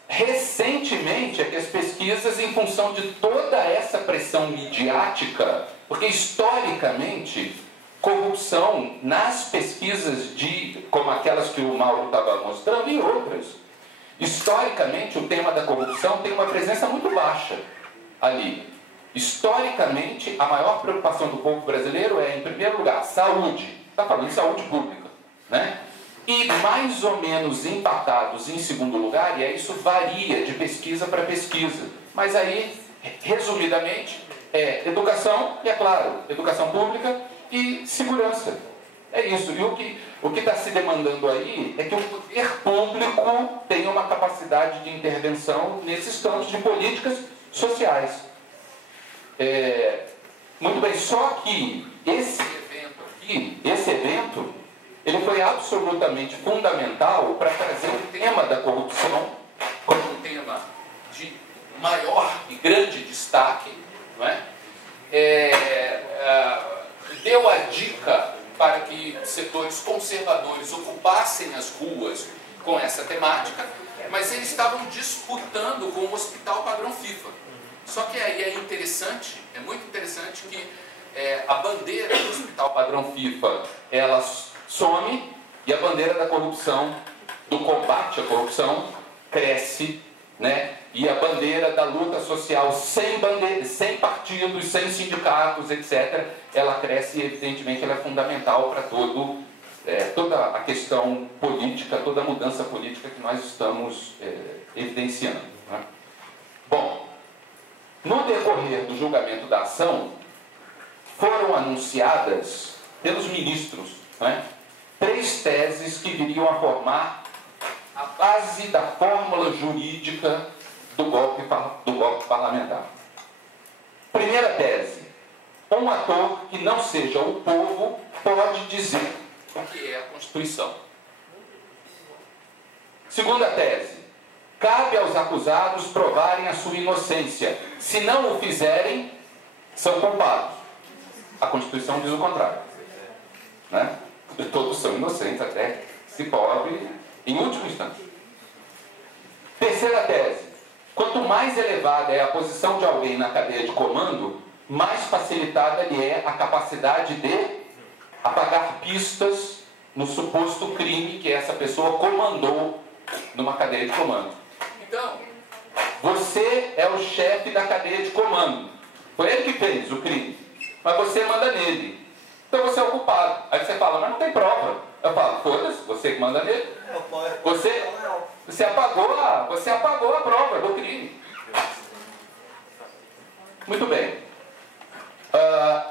Recentemente é que as pesquisas, em função de toda essa pressão midiática, porque historicamente corrupção nas pesquisas como aquelas que o Mauro estava mostrando e outras, historicamente o tema da corrupção tem uma presença muito baixa ali. Historicamente, a maior preocupação do povo brasileiro é, em primeiro lugar, saúde. Está falando de saúde pública, né? E mais ou menos empatados em segundo lugar, e isso varia de pesquisa para pesquisa. Mas aí, resumidamente, é educação, e é claro, educação pública e segurança. É isso. E o que está se demandando aí é que o poder público tenha uma capacidade de intervenção nesses campos de políticas sociais. Muito bem, só que esse evento, ele foi absolutamente fundamental para trazer o tema da corrupção como um tema de maior e grande destaque, não é? Deu a dica para que setores conservadores ocupassem as ruas com essa temática, mas eles estavam disputando com o Hospital Padrão FIFA. Só que aí é muito interessante que a bandeira do Hospital Padrão FIFA, ela some, e a bandeira da corrupção, do combate à corrupção, cresce, né? E a bandeira da luta social sem partidos, sem sindicatos, etc., ela cresce e, evidentemente, ela é fundamental para toda a questão política, toda a mudança política que nós estamos evidenciando, né? Bom, no decorrer do julgamento da ação, foram anunciadas pelos ministros, né, 3 teses que viriam a formar a base da fórmula jurídica do golpe parlamentar. Primeira tese: um ator que não seja o povo pode dizer o que é a Constituição. Segunda tese: cabe aos acusados provarem a sua inocência. Se não o fizerem, são culpados. A Constituição diz o contrário, né? Todos são inocentes, até se pobre, em último instante. Terceira tese: quanto mais elevada é a posição de alguém na cadeia de comando, mais facilitada lhe é a capacidade de apagar pistas no suposto crime que essa pessoa comandou numa cadeia de comando. Então, você é o chefe da cadeia de comando. Foi ele que fez o crime, mas você manda nele. Então você é o culpado. Aí você fala, mas não tem prova. Eu falo, foda-se, você que manda nele. Você apagou a prova do crime. Muito bem.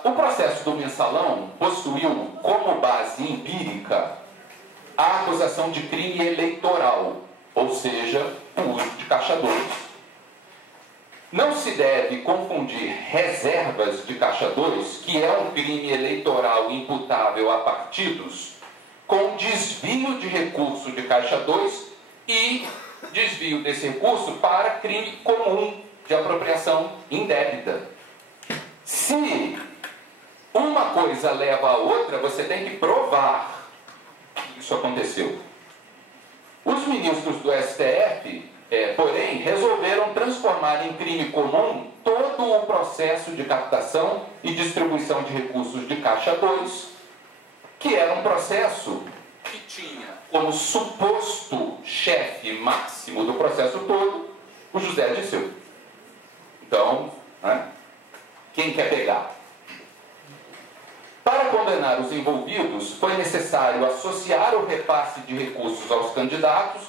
O processo do mensalão possuiu como base empírica a acusação de crime eleitoral, ou seja, o uso de caixa 2. Não se deve confundir reservas de caixa 2, que é um crime eleitoral imputável a partidos, com desvio de recurso de caixa 2 e desvio desse recurso para crime comum de apropriação indébita. Se uma coisa leva a outra, você tem que provar que isso aconteceu. Os ministros do STF, porém, resolveram transformar em crime comum todo o processo de captação e distribuição de recursos de caixa 2, que era um processo que tinha como suposto chefe máximo do processo todo o José Dirceu. Então, né, quem quer pegar? Para condenar os envolvidos, foi necessário associar o repasse de recursos aos candidatos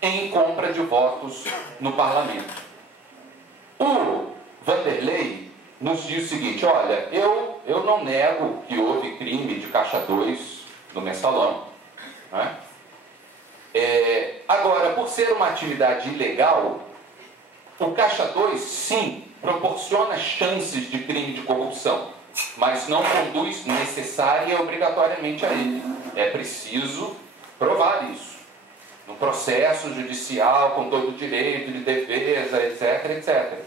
em compra de votos no parlamento. O Vanderlei nos diz o seguinte: olha, eu não nego que houve crime de caixa 2 no mensalão, né? Agora, por ser uma atividade ilegal, o Caixa 2, sim, proporciona chances de crime de corrupção, mas não conduz necessária e obrigatoriamente a ele. É preciso provar isso no processo judicial, com todo o direito de defesa, etc, etc.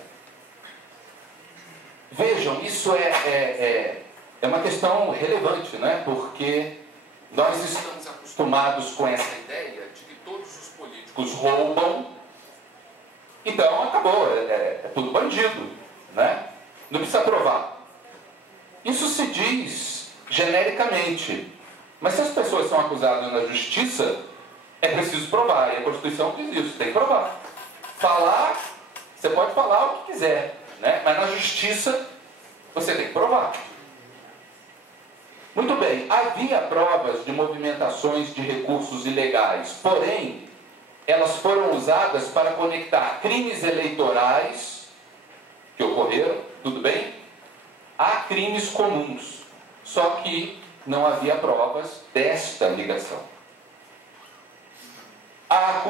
Vejam, isso é uma questão relevante, né? Porque nós estamos acostumados com essa ideia de que todos os políticos roubam, então acabou, é tudo bandido, né? Não precisa provar. Isso se diz genericamente, mas se as pessoas são acusadas na justiça, é preciso provar, e a Constituição diz isso, tem que provar. Falar, você pode falar o que quiser, né? Mas na justiça você tem que provar. Muito bem, havia provas de movimentações de recursos ilegais, porém, elas foram usadas para conectar crimes eleitorais que ocorreram, tudo bem, a crimes comuns. Só que não havia provas desta ligação.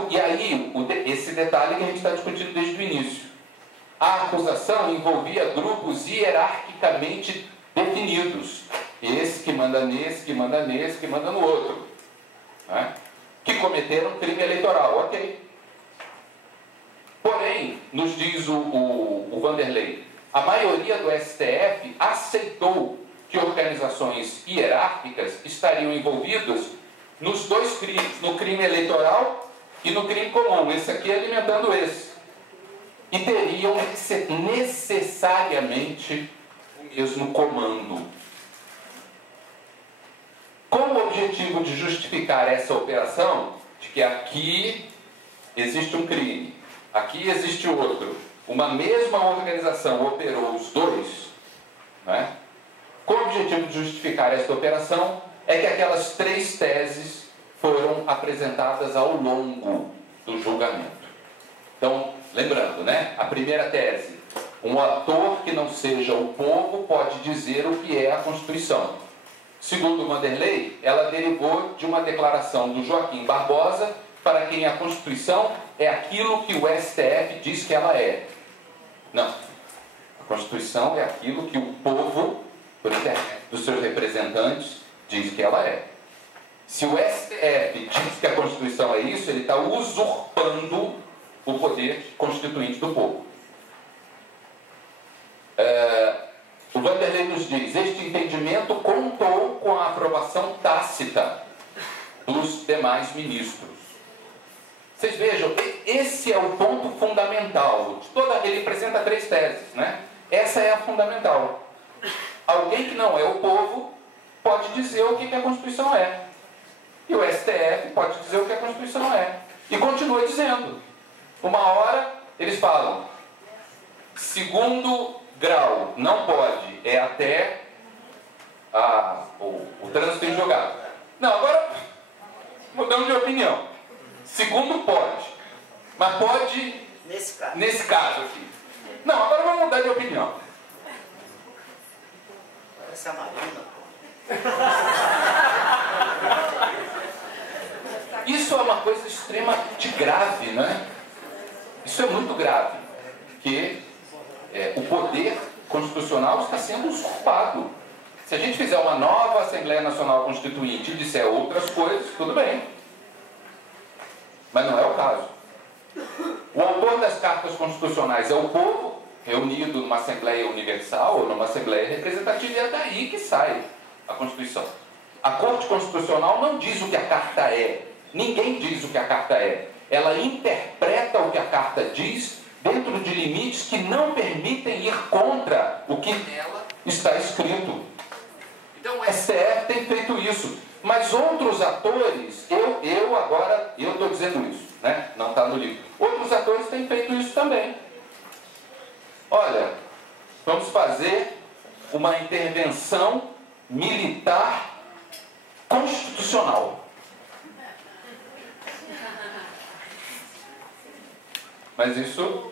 E aí, esse detalhe que a gente está discutindo desde o início. A acusação envolvia grupos hierarquicamente definidos. Esse que manda nesse, que manda nesse, que manda no outro. Né? Que cometeram crime eleitoral, ok. Porém, nos diz o Vanderlei, a maioria do STF aceitou que organizações hierárquicas estariam envolvidas nos dois crimes, no crime eleitoral e no crime comum, esse aqui alimentando esse. E teriam necessariamente o mesmo comando. Com o objetivo de justificar essa operação, de que aqui existe um crime, aqui existe outro, uma mesma organização operou os dois, né? Com o objetivo de justificar essa operação, é que aquelas três teses foram apresentadas ao longo do julgamento. Então, lembrando, né? A primeira tese, um ator que não seja o povo pode dizer o que é a Constituição. Segundo Vanderlei, ela derivou de uma declaração do Joaquim Barbosa, para quem a Constituição é aquilo que o STF diz que ela é. Não. A Constituição é aquilo que o povo, por intermédio dos seus representantes, diz que ela é. Se o STF diz que a Constituição é isso, ele está usurpando o poder constituinte do povo. O Vanderlei nos diz, este entendimento contou com a aprovação tácita dos demais ministros. Vocês vejam, esse é o ponto fundamental. Ele apresenta três teses, né? Essa é a fundamental. Alguém que não é o povo pode dizer o que a Constituição é. E o STF pode dizer o que a Constituição é. E continua dizendo. Uma hora eles falam, segundo grau, não pode, é até o trânsito em julgado. Não, agora mudamos de opinião. Segundo pode, mas pode nesse caso aqui. Não, agora vamos mudar de opinião. Parece a Marina, Isso é uma coisa extremamente grave, né? Isso é muito grave, que o poder constitucional está sendo usurpado. Se a gente fizer uma nova Assembleia Nacional Constituinte e disser outras coisas, tudo bem. Mas não é o caso. O autor das cartas constitucionais é o povo, reunido numa Assembleia Universal ou numa Assembleia Representativa, e é daí que sai a Constituição. A Corte Constitucional não diz o que a Carta é. Ninguém diz o que a Carta é. Ela interpreta o que a Carta diz dentro de limites que não permitem ir contra o que nela está escrito. Então o STF tem feito isso. Mas outros atores, eu estou dizendo isso, né? Não está no livro. Outros atores têm feito isso também. Olha, vamos fazer uma intervenção militar constitucional. Mas isso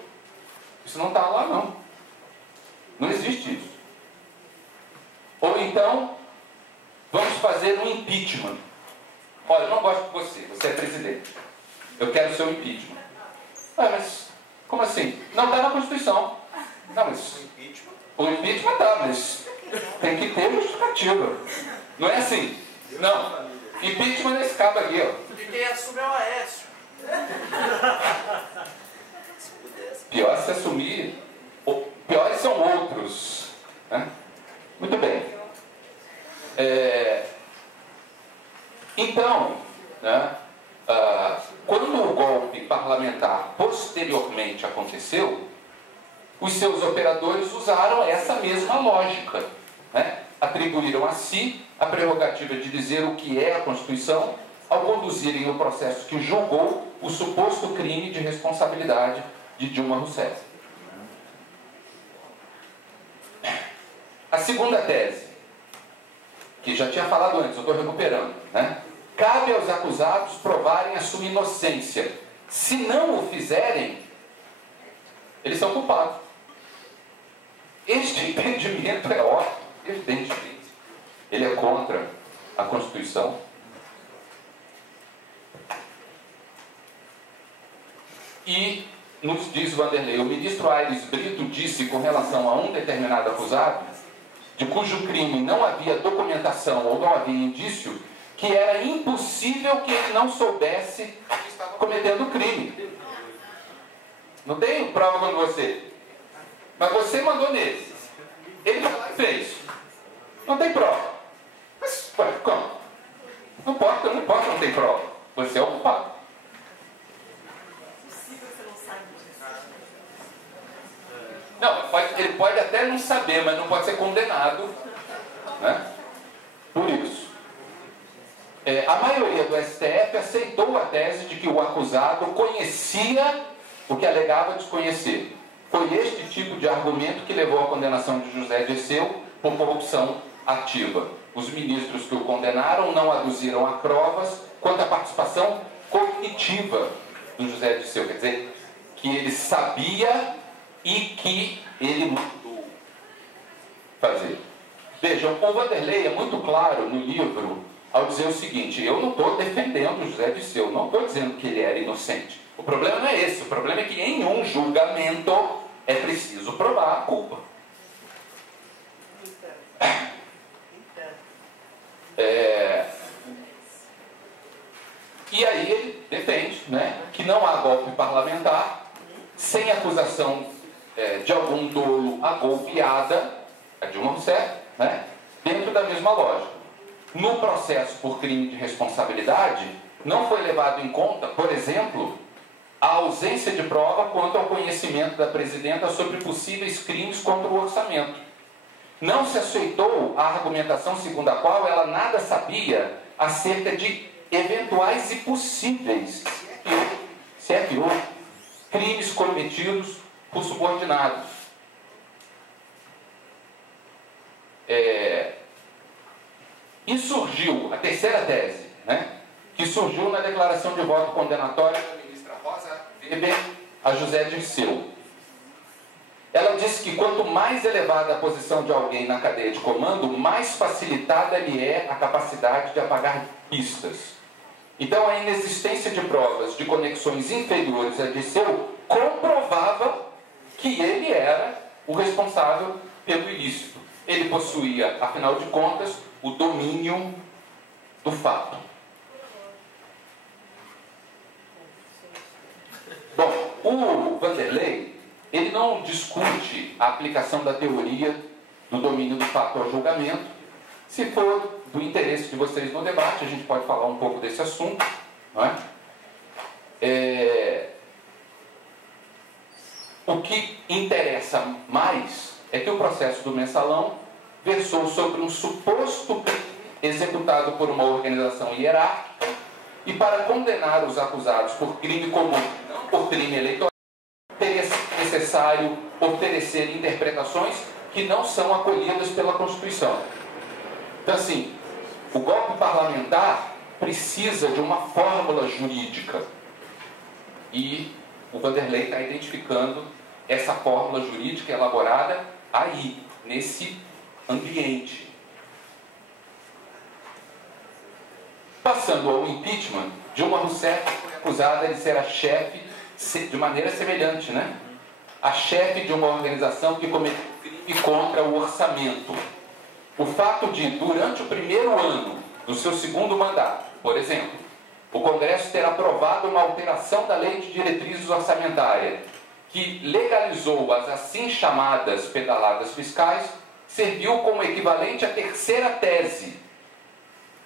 não está lá, não. Não existe isso. Ou então, vamos fazer um impeachment. olha, eu não gosto de você, você é presidente, eu quero o seu impeachment. Ah, mas como assim? Não, está na Constituição. Não, mas o impeachment tá, mas tem que ter justificativa. Não é assim? Não. Impeachment nesse cabo aqui, ó. Porque quem assume é o Aécio. Pior se assumir, piores são outros. Né? Muito bem. Então, né, quando o golpe parlamentar posteriormente aconteceu, os seus operadores usaram essa mesma lógica. Né? Atribuíram a si a prerrogativa de dizer o que é a Constituição ao conduzirem o processo que julgou o suposto crime de responsabilidade de Dilma Rousseff. A segunda tese, que já tinha falado antes, eu estou recuperando, né? Cabe aos acusados provarem a sua inocência. Se não o fizerem, eles são culpados. Este entendimento é óbvio, evidentemente. Ele é contra a Constituição. E nos diz Vanderlei, o ministro Aires Brito disse com relação a um determinado acusado, de cujo crime não havia documentação ou não havia indício, que era impossível que ele não soubesse que estava cometendo crime. Não tenho prova contra você. Mas você mandou nele. Ele foi lá e fez. Não tem prova. Mas, ué, como? Não importa, não tem prova. Você é o culpado. Não, ele pode até não saber, mas não pode ser condenado. Né? Por isso. A maioria do STF aceitou a tese de que o acusado conhecia o que alegava desconhecer. Foi este tipo de argumento que levou à condenação de José Dirceu por corrupção ativa. Os ministros que o condenaram não aduziram a provas quanto à participação cognitiva do José Dirceu. Quer dizer, que ele sabia e que ele mandou fazer. Vejam, o Vanderlei é muito claro no livro ao dizer o seguinte: eu não estou defendendo o José Dirceu, não estou dizendo que ele era inocente. O problema não é esse, o problema é que em um julgamento é preciso provar a culpa. E aí ele defende, né, que não há golpe parlamentar sem acusação de algum dolo agolpeada, a Dilma Rousseff, né, dentro da mesma lógica. No processo por crime de responsabilidade, não foi levado em conta, por exemplo, a ausência de prova quanto ao conhecimento da presidenta sobre possíveis crimes contra o orçamento. Não se aceitou a argumentação segundo a qual ela nada sabia acerca de eventuais e possíveis, se é que houve, crimes cometidos por subordinados. E surgiu a terceira tese, né, que surgiu na declaração de voto condenatória da ministra Rosa Weber a José Dirceu. Ela disse que quanto mais elevada a posição de alguém na cadeia de comando, mais facilitada lhe é a capacidade de apagar pistas. Então a inexistência de provas de conexões inferiores a Dirceu comprovava que ele era o responsável pelo ilícito. Ele possuía, afinal de contas, o domínio do fato. Bom, o Vanderlei, ele não discute a aplicação da teoria do domínio do fato ao julgamento. Se for do interesse de vocês no debate, a gente pode falar um pouco desse assunto. Não é? O que interessa mais é que o processo do mensalão versou sobre um suposto crime executado por uma organização hierárquica, e para condenar os acusados por crime comum, não por crime eleitoral, teria sido necessário oferecer interpretações que não são acolhidas pela Constituição. Então, assim, o golpe parlamentar precisa de uma fórmula jurídica, e o Vanderlei está identificando essa fórmula jurídica elaborada aí, nesse ambiente. passando ao impeachment, Dilma Rousseff foi acusada de ser a chefe, de maneira semelhante, né? A chefe de uma organização que cometeu crime contra o orçamento. O fato de, durante o primeiro ano do seu segundo mandato, por exemplo, o Congresso ter aprovado uma alteração da Lei de Diretrizes Orçamentárias, que legalizou as assim chamadas pedaladas fiscais, serviu como equivalente à terceira tese.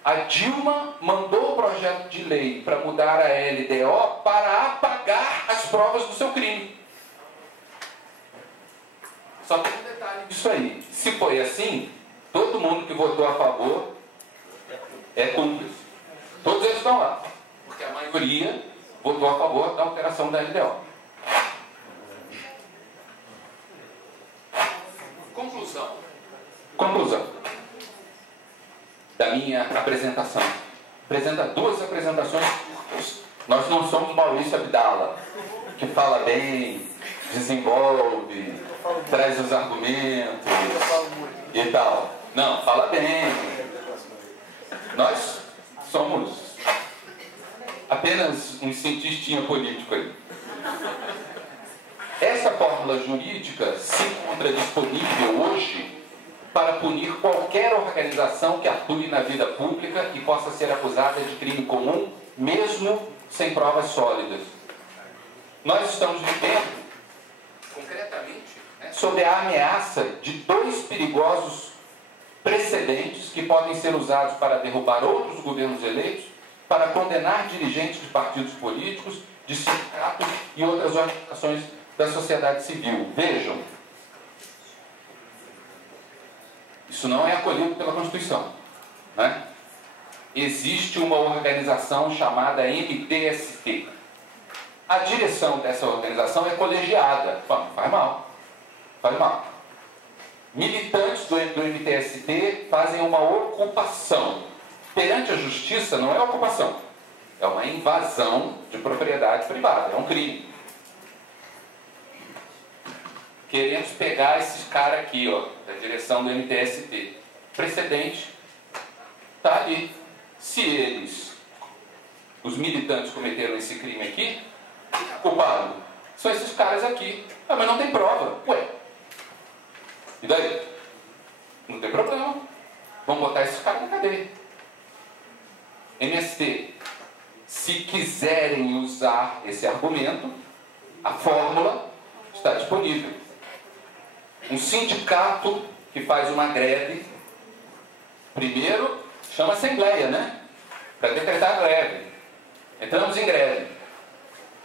A Dilma mandou o projeto de lei para mudar a LDO para apagar as provas do seu crime. Só tem um detalhe disso aí. Se foi assim, todo mundo que votou a favor é cúmplice. Todos eles estão lá. Porque a maioria votou a favor da alteração da LDO. Conclusão da minha apresentação. Apresenta duas apresentações curtas. Nós não somos Maurício Abdala, que fala bem, desenvolve, traz os argumentos e tal. Não, fala bem. Nós somos apenas um cientistinha político aí. Essa fórmula jurídica se encontra disponível hoje para punir qualquer organização que atue na vida pública e possa ser acusada de crime comum, mesmo sem provas sólidas. Nós estamos vivendo, concretamente, sob a ameaça de dois perigosos precedentes que podem ser usados para derrubar outros governos eleitos, para condenar dirigentes de partidos políticos, de sindicatos e outras organizações da sociedade civil. Vejam, isso não é acolhido pela Constituição, né? Existe uma organização chamada MTST. A direção dessa organização é colegiada. Faz mal. Faz mal. Militantes do MTST fazem uma ocupação. Perante a justiça não é ocupação. É uma invasão de propriedade privada. É um crime. Queremos pegar esses caras aqui, ó, da direção do MTST. Precedente está ali. Se eles, os militantes, cometeram esse crime aqui, culpado são esses caras aqui. Ah, mas não tem prova. Ué, e daí? Não tem problema. Vamos botar esses caras na cadeia. MST, se quiserem usar esse argumento, a fórmula está disponível. Um sindicato que faz uma greve, primeiro chama assembleia, né? Para decretar a greve. Entramos em greve.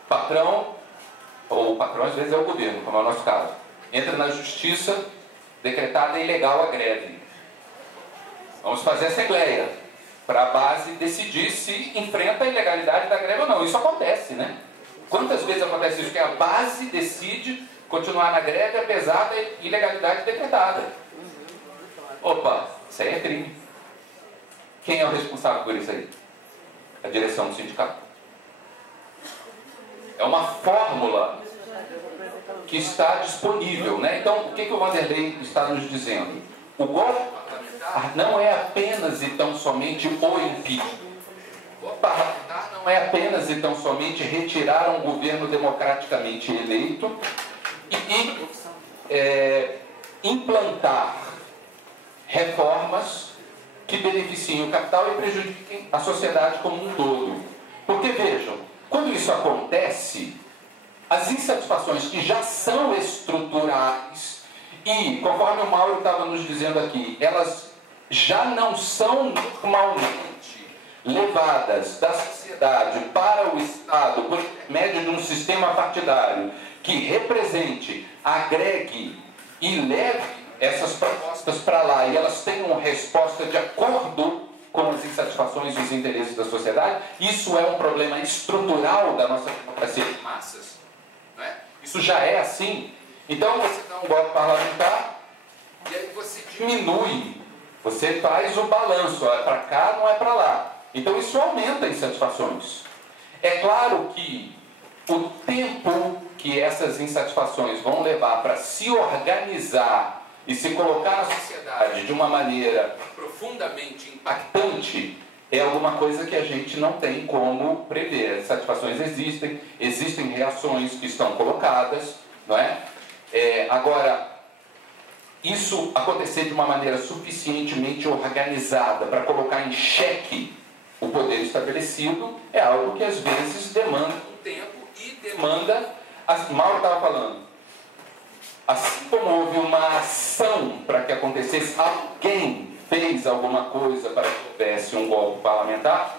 Patrão, ou o patrão às vezes é o governo, como é o nosso caso, entra na justiça, decretada ilegal a greve. Vamos fazer assembleia, para a base decidir se enfrenta a ilegalidade da greve ou não. Isso acontece, né? Quantas vezes acontece isso? Que a base decide continuar na greve apesar da ilegalidade decretada. Opa, isso aí é crime. Quem é o responsável por isso aí? A direção do sindicato. É uma fórmula que está disponível, né? Então, o que o Vanderlei está nos dizendo? O golpe parlamentar não é apenas e tão somente o impeachment. O golpe parlamentar não é apenas e tão somente retirar um governo democraticamente eleito e implantar reformas que beneficiem o capital e prejudiquem a sociedade como um todo. Porque, vejam, quando isso acontece, as insatisfações que já são estruturais e, conforme o Mauro estava nos dizendo aqui, elas já não são normalmente levadas da sociedade para o Estado por médio de um sistema partidário que represente, agregue e leve essas propostas para lá e elas tenham resposta de acordo com as insatisfações e os interesses da sociedade, isso é um problema estrutural da nossa democracia de massas. Não é? Isso já é assim. Então você dá um golpe parlamentar e aí você diminui, você faz o balanço, é para cá, não é para lá. Então isso aumenta as insatisfações. É claro que o tempo que essas insatisfações vão levar para se organizar e se colocar na sociedade de uma maneira profundamente impactante, é alguma coisa que a gente não tem como prever. As satisfações existem reações que estão colocadas, não é? Agora, isso acontecer de uma maneira suficientemente organizada para colocar em xeque o poder estabelecido é algo que às vezes demanda um tempo e demanda, Mauro estava falando, assim como houve uma ação para que acontecesse, alguém fez alguma coisa para que houvesse um golpe parlamentar,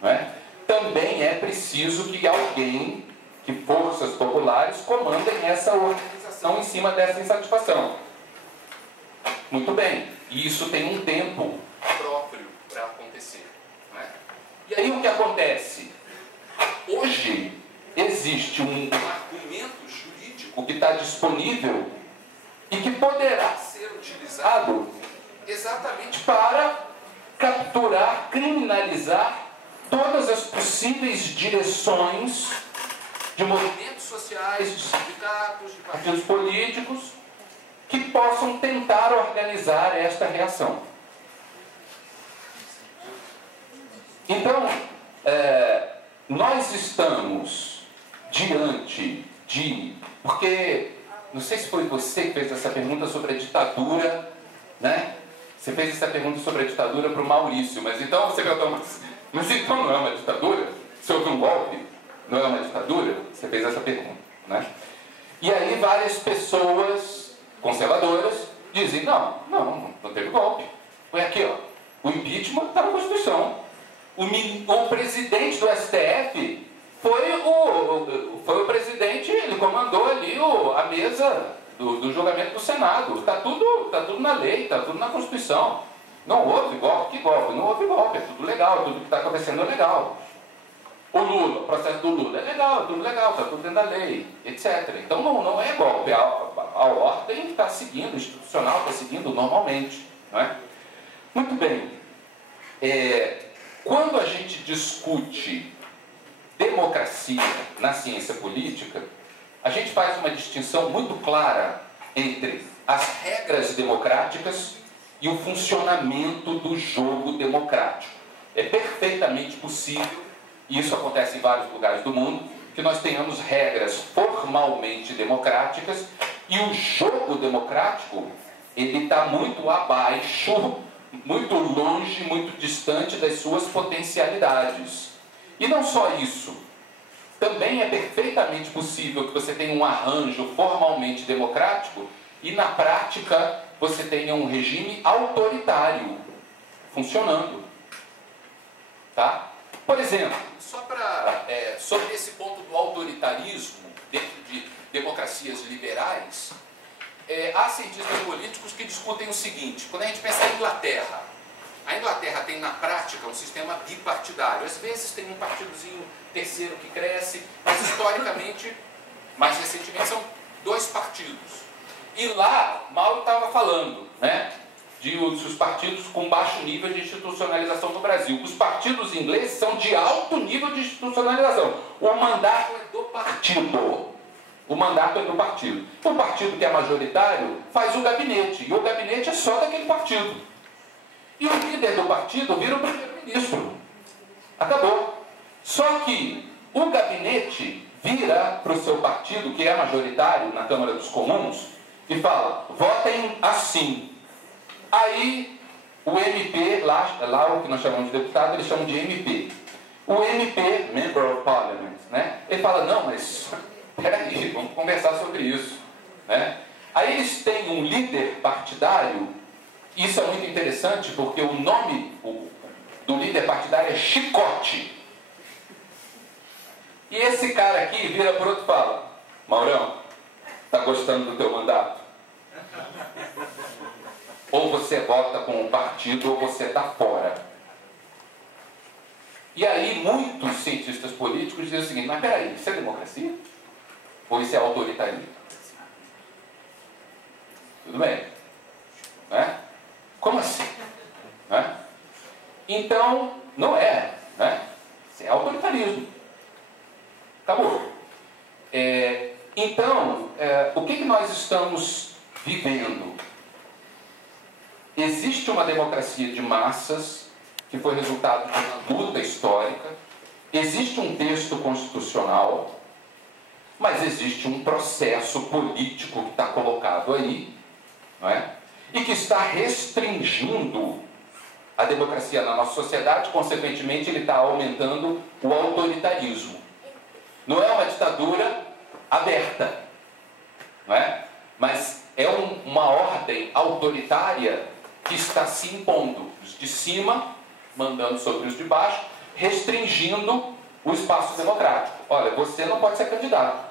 não é? Também é preciso que alguém, que forças populares, comandem essa organização em cima dessa insatisfação. Muito bem, e isso tem um tempo próprio para acontecer, não é? E aí o que acontece? Hoje existe um argumento jurídico que está disponível e que poderá ser utilizado exatamente para capturar, criminalizar todas as possíveis direções de movimentos sociais, de sindicatos, de partidos políticos que possam tentar organizar esta reação. Então, nós estamos diante de... Porque, não sei se foi você que fez essa pergunta sobre a ditadura, né? Você fez essa pergunta sobre a ditadura para o Maurício, mas então você perguntou, mas então não é uma ditadura? Se houve um golpe, não é uma ditadura? Você fez essa pergunta, né? E aí várias pessoas conservadoras dizem, não teve golpe. Foi aqui, ó, o impeachment está na Constituição. O presidente do STF foi o presidente, ele comandou ali a mesa do julgamento do Senado. Está tudo na lei, está tudo na Constituição. Não houve golpe, que golpe? Não houve golpe, é tudo legal, tudo que está acontecendo é legal. O processo do Lula é legal, tudo legal, está tudo dentro da lei, etc. Então não é golpe, a ordem está seguindo, o institucional está seguindo normalmente, não é? Muito bem. Quando a gente discute democracia na ciência política, a gente faz uma distinção muito clara entre as regras democráticas e o funcionamento do jogo democrático. É perfeitamente possível, e isso acontece em vários lugares do mundo, que nós tenhamos regras formalmente democráticas e o jogo democrático, ele está muito abaixo, muito longe, muito distante das suas potencialidades. E não só isso, também é perfeitamente possível que você tenha um arranjo formalmente democrático e na prática você tenha um regime autoritário funcionando. Tá? Por exemplo, sobre esse ponto do autoritarismo dentro de democracias liberais, há cientistas políticos que discutem o seguinte: quando a gente pensa em Inglaterra, a Inglaterra tem na prática um sistema bipartidário. Às vezes tem um partidozinho terceiro que cresce, mas historicamente, mais recentemente, são 2 partidos. E lá, Mauro estava falando, né, os partidos com baixo nível de institucionalização no Brasil. Os partidos ingleses são de alto nível de institucionalização. O mandato é do partido. O mandato é do partido. O partido que é majoritário faz o gabinete. E o gabinete é só daquele partido. E o líder do partido vira o primeiro-ministro. Acabou. Só que o gabinete vira para o seu partido, que é majoritário na Câmara dos Comuns, e fala, votem assim. Aí o MP, lá o que nós chamamos de deputado, eles chamam de MP. O MP, Member of Parliament, né? Ele fala, não, mas peraí, vamos conversar sobre isso, né? Aí eles têm um líder partidário. Isso é muito interessante porque o nome do líder partidário é Chicote. E esse cara aqui vira para o outro e fala, Maurão, tá gostando do teu mandato? Ou você vota com o partido ou você está fora. E aí muitos cientistas políticos dizem o seguinte, mas peraí, isso é democracia? Ou isso é autoritarismo? Tudo bem. Né? Como assim? Né? Então, não é. Né? Isso é autoritarismo. Acabou. Então, o que nós estamos vivendo? Existe uma democracia de massas que foi resultado de uma luta histórica. Existe um texto constitucional, mas existe um processo político que está colocado aí, não é? E que está restringindo a democracia na nossa sociedade, consequentemente ele está aumentando o autoritarismo. Não é uma ditadura aberta, não é? Mas é uma ordem autoritária que está se impondo, os de cima mandando sobre os de baixo, restringindo o espaço democrático. Olha, você não pode ser candidato.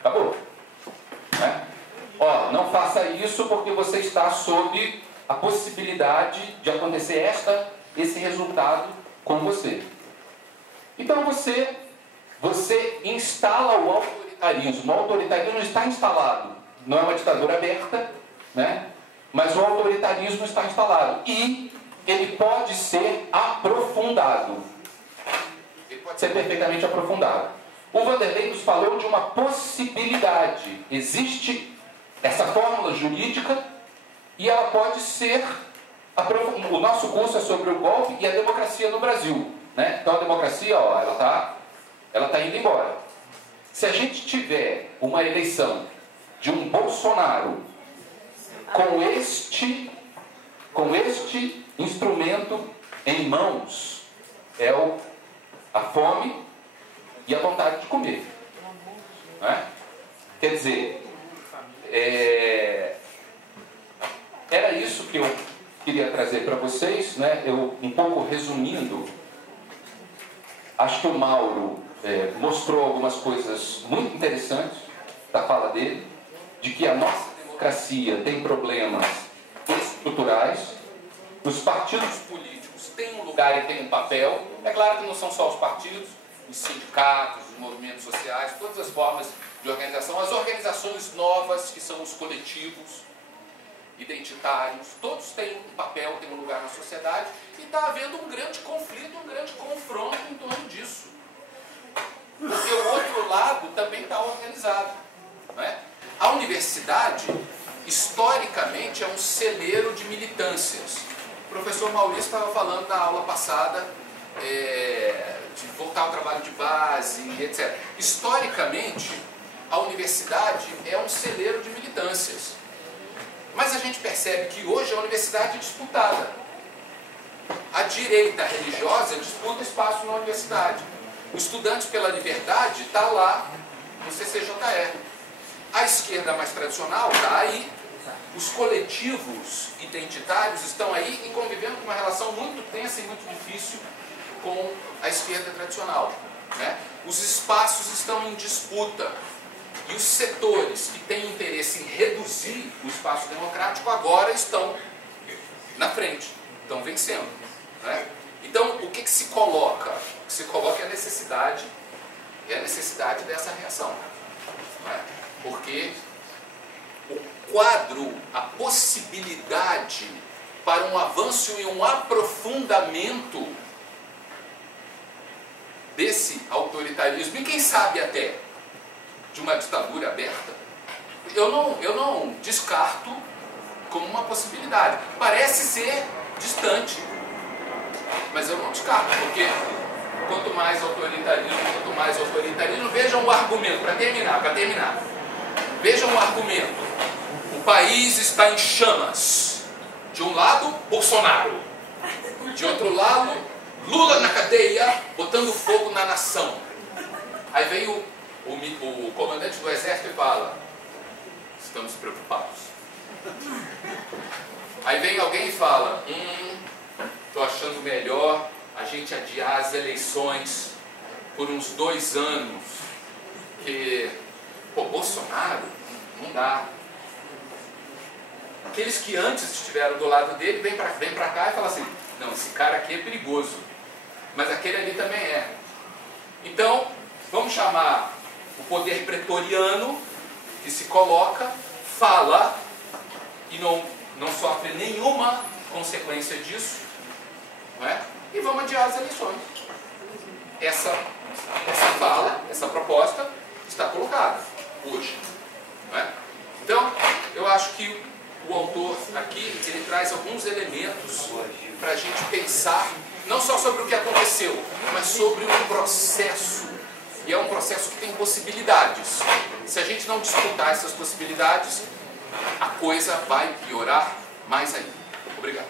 Acabou. Né? Ó, não faça isso porque você está sob a possibilidade de acontecer esse resultado com você. Então você instala o autoritarismo. O autoritarismo está instalado. Não é uma ditadura aberta, né? Mas o autoritarismo está instalado. E ele pode ser aprofundado. Ele pode ser perfeitamente aprofundado. O Vanderlei nos falou de uma possibilidade. Existe essa fórmula jurídica e ela pode ser aprofundada. O nosso curso é sobre o golpe e a democracia no Brasil, né? Então a democracia, ó, ela tá indo embora. Se a gente tiver uma eleição de um Bolsonaro com este instrumento em mãos, é a fome e a vontade de comer, né? Quer dizer, era isso que eu queria trazer para vocês, né? Eu, um pouco resumindo, acho que o Mauro mostrou algumas coisas muito interessantes da fala dele, de que a nossa democracia tem problemas estruturais, os partidos políticos têm um lugar e têm um papel. É claro que não são só os partidos, os sindicatos, os movimentos sociais, todas as formas de organização, as organizações novas, que são os coletivos identitários, todos têm um papel, têm um lugar na sociedade, e está havendo um grande conflito, um grande confronto em torno disso. Porque o outro lado também está organizado, não é? A universidade, historicamente, é um celeiro de militâncias. O professor Maurício estava falando na aula passada de voltar ao trabalho de base, etc. Historicamente, a universidade é um celeiro de militâncias. Mas a gente percebe que hoje a universidade é disputada. A direita religiosa disputa espaço na universidade. O Estudantes pela Liberdade está lá no CCJR. A esquerda mais tradicional está aí. Os coletivos identitários estão aí e convivendo com uma relação muito tensa e muito difícil com a esquerda tradicional, né? Os espaços estão em disputa. E os setores que têm interesse em reduzir o espaço democrático agora estão na frente, estão vencendo, né? Então, o que se coloca? O que se coloca é a necessidade dessa reação, né? Porque o quadro, a possibilidade para um avanço e um aprofundamento desse autoritarismo, e quem sabe até de uma ditadura aberta, eu não descarto como uma possibilidade. Parece ser distante, mas eu não descarto, porque quanto mais autoritarismo, vejam o argumento, para terminar. Vejam o argumento. O país está em chamas. De um lado, Bolsonaro. De outro lado, Lula na cadeia, botando fogo na nação. Aí vem o comandante do exército e fala: estamos preocupados. Aí vem alguém e fala: estou achando melhor a gente adiar as eleições por uns 2 anos, que, Bolsonaro, não dá. Aqueles que antes estiveram do lado dele, vem pra cá e fala assim: não, esse cara aqui é perigoso, mas aquele ali também é. Então, vamos chamar o poder pretoriano, que se coloca, fala, e não sofre nenhuma consequência disso, não é? E vamos adiar as eleições. Essa fala, essa proposta está colocada hoje, não é? Então, eu acho que o autor aqui, ele traz alguns elementos para a gente pensar, não só sobre o que aconteceu, mas sobre um processo. E é um processo que tem possibilidades. Se a gente não disputar essas possibilidades, a coisa vai piorar mais ainda. Obrigado.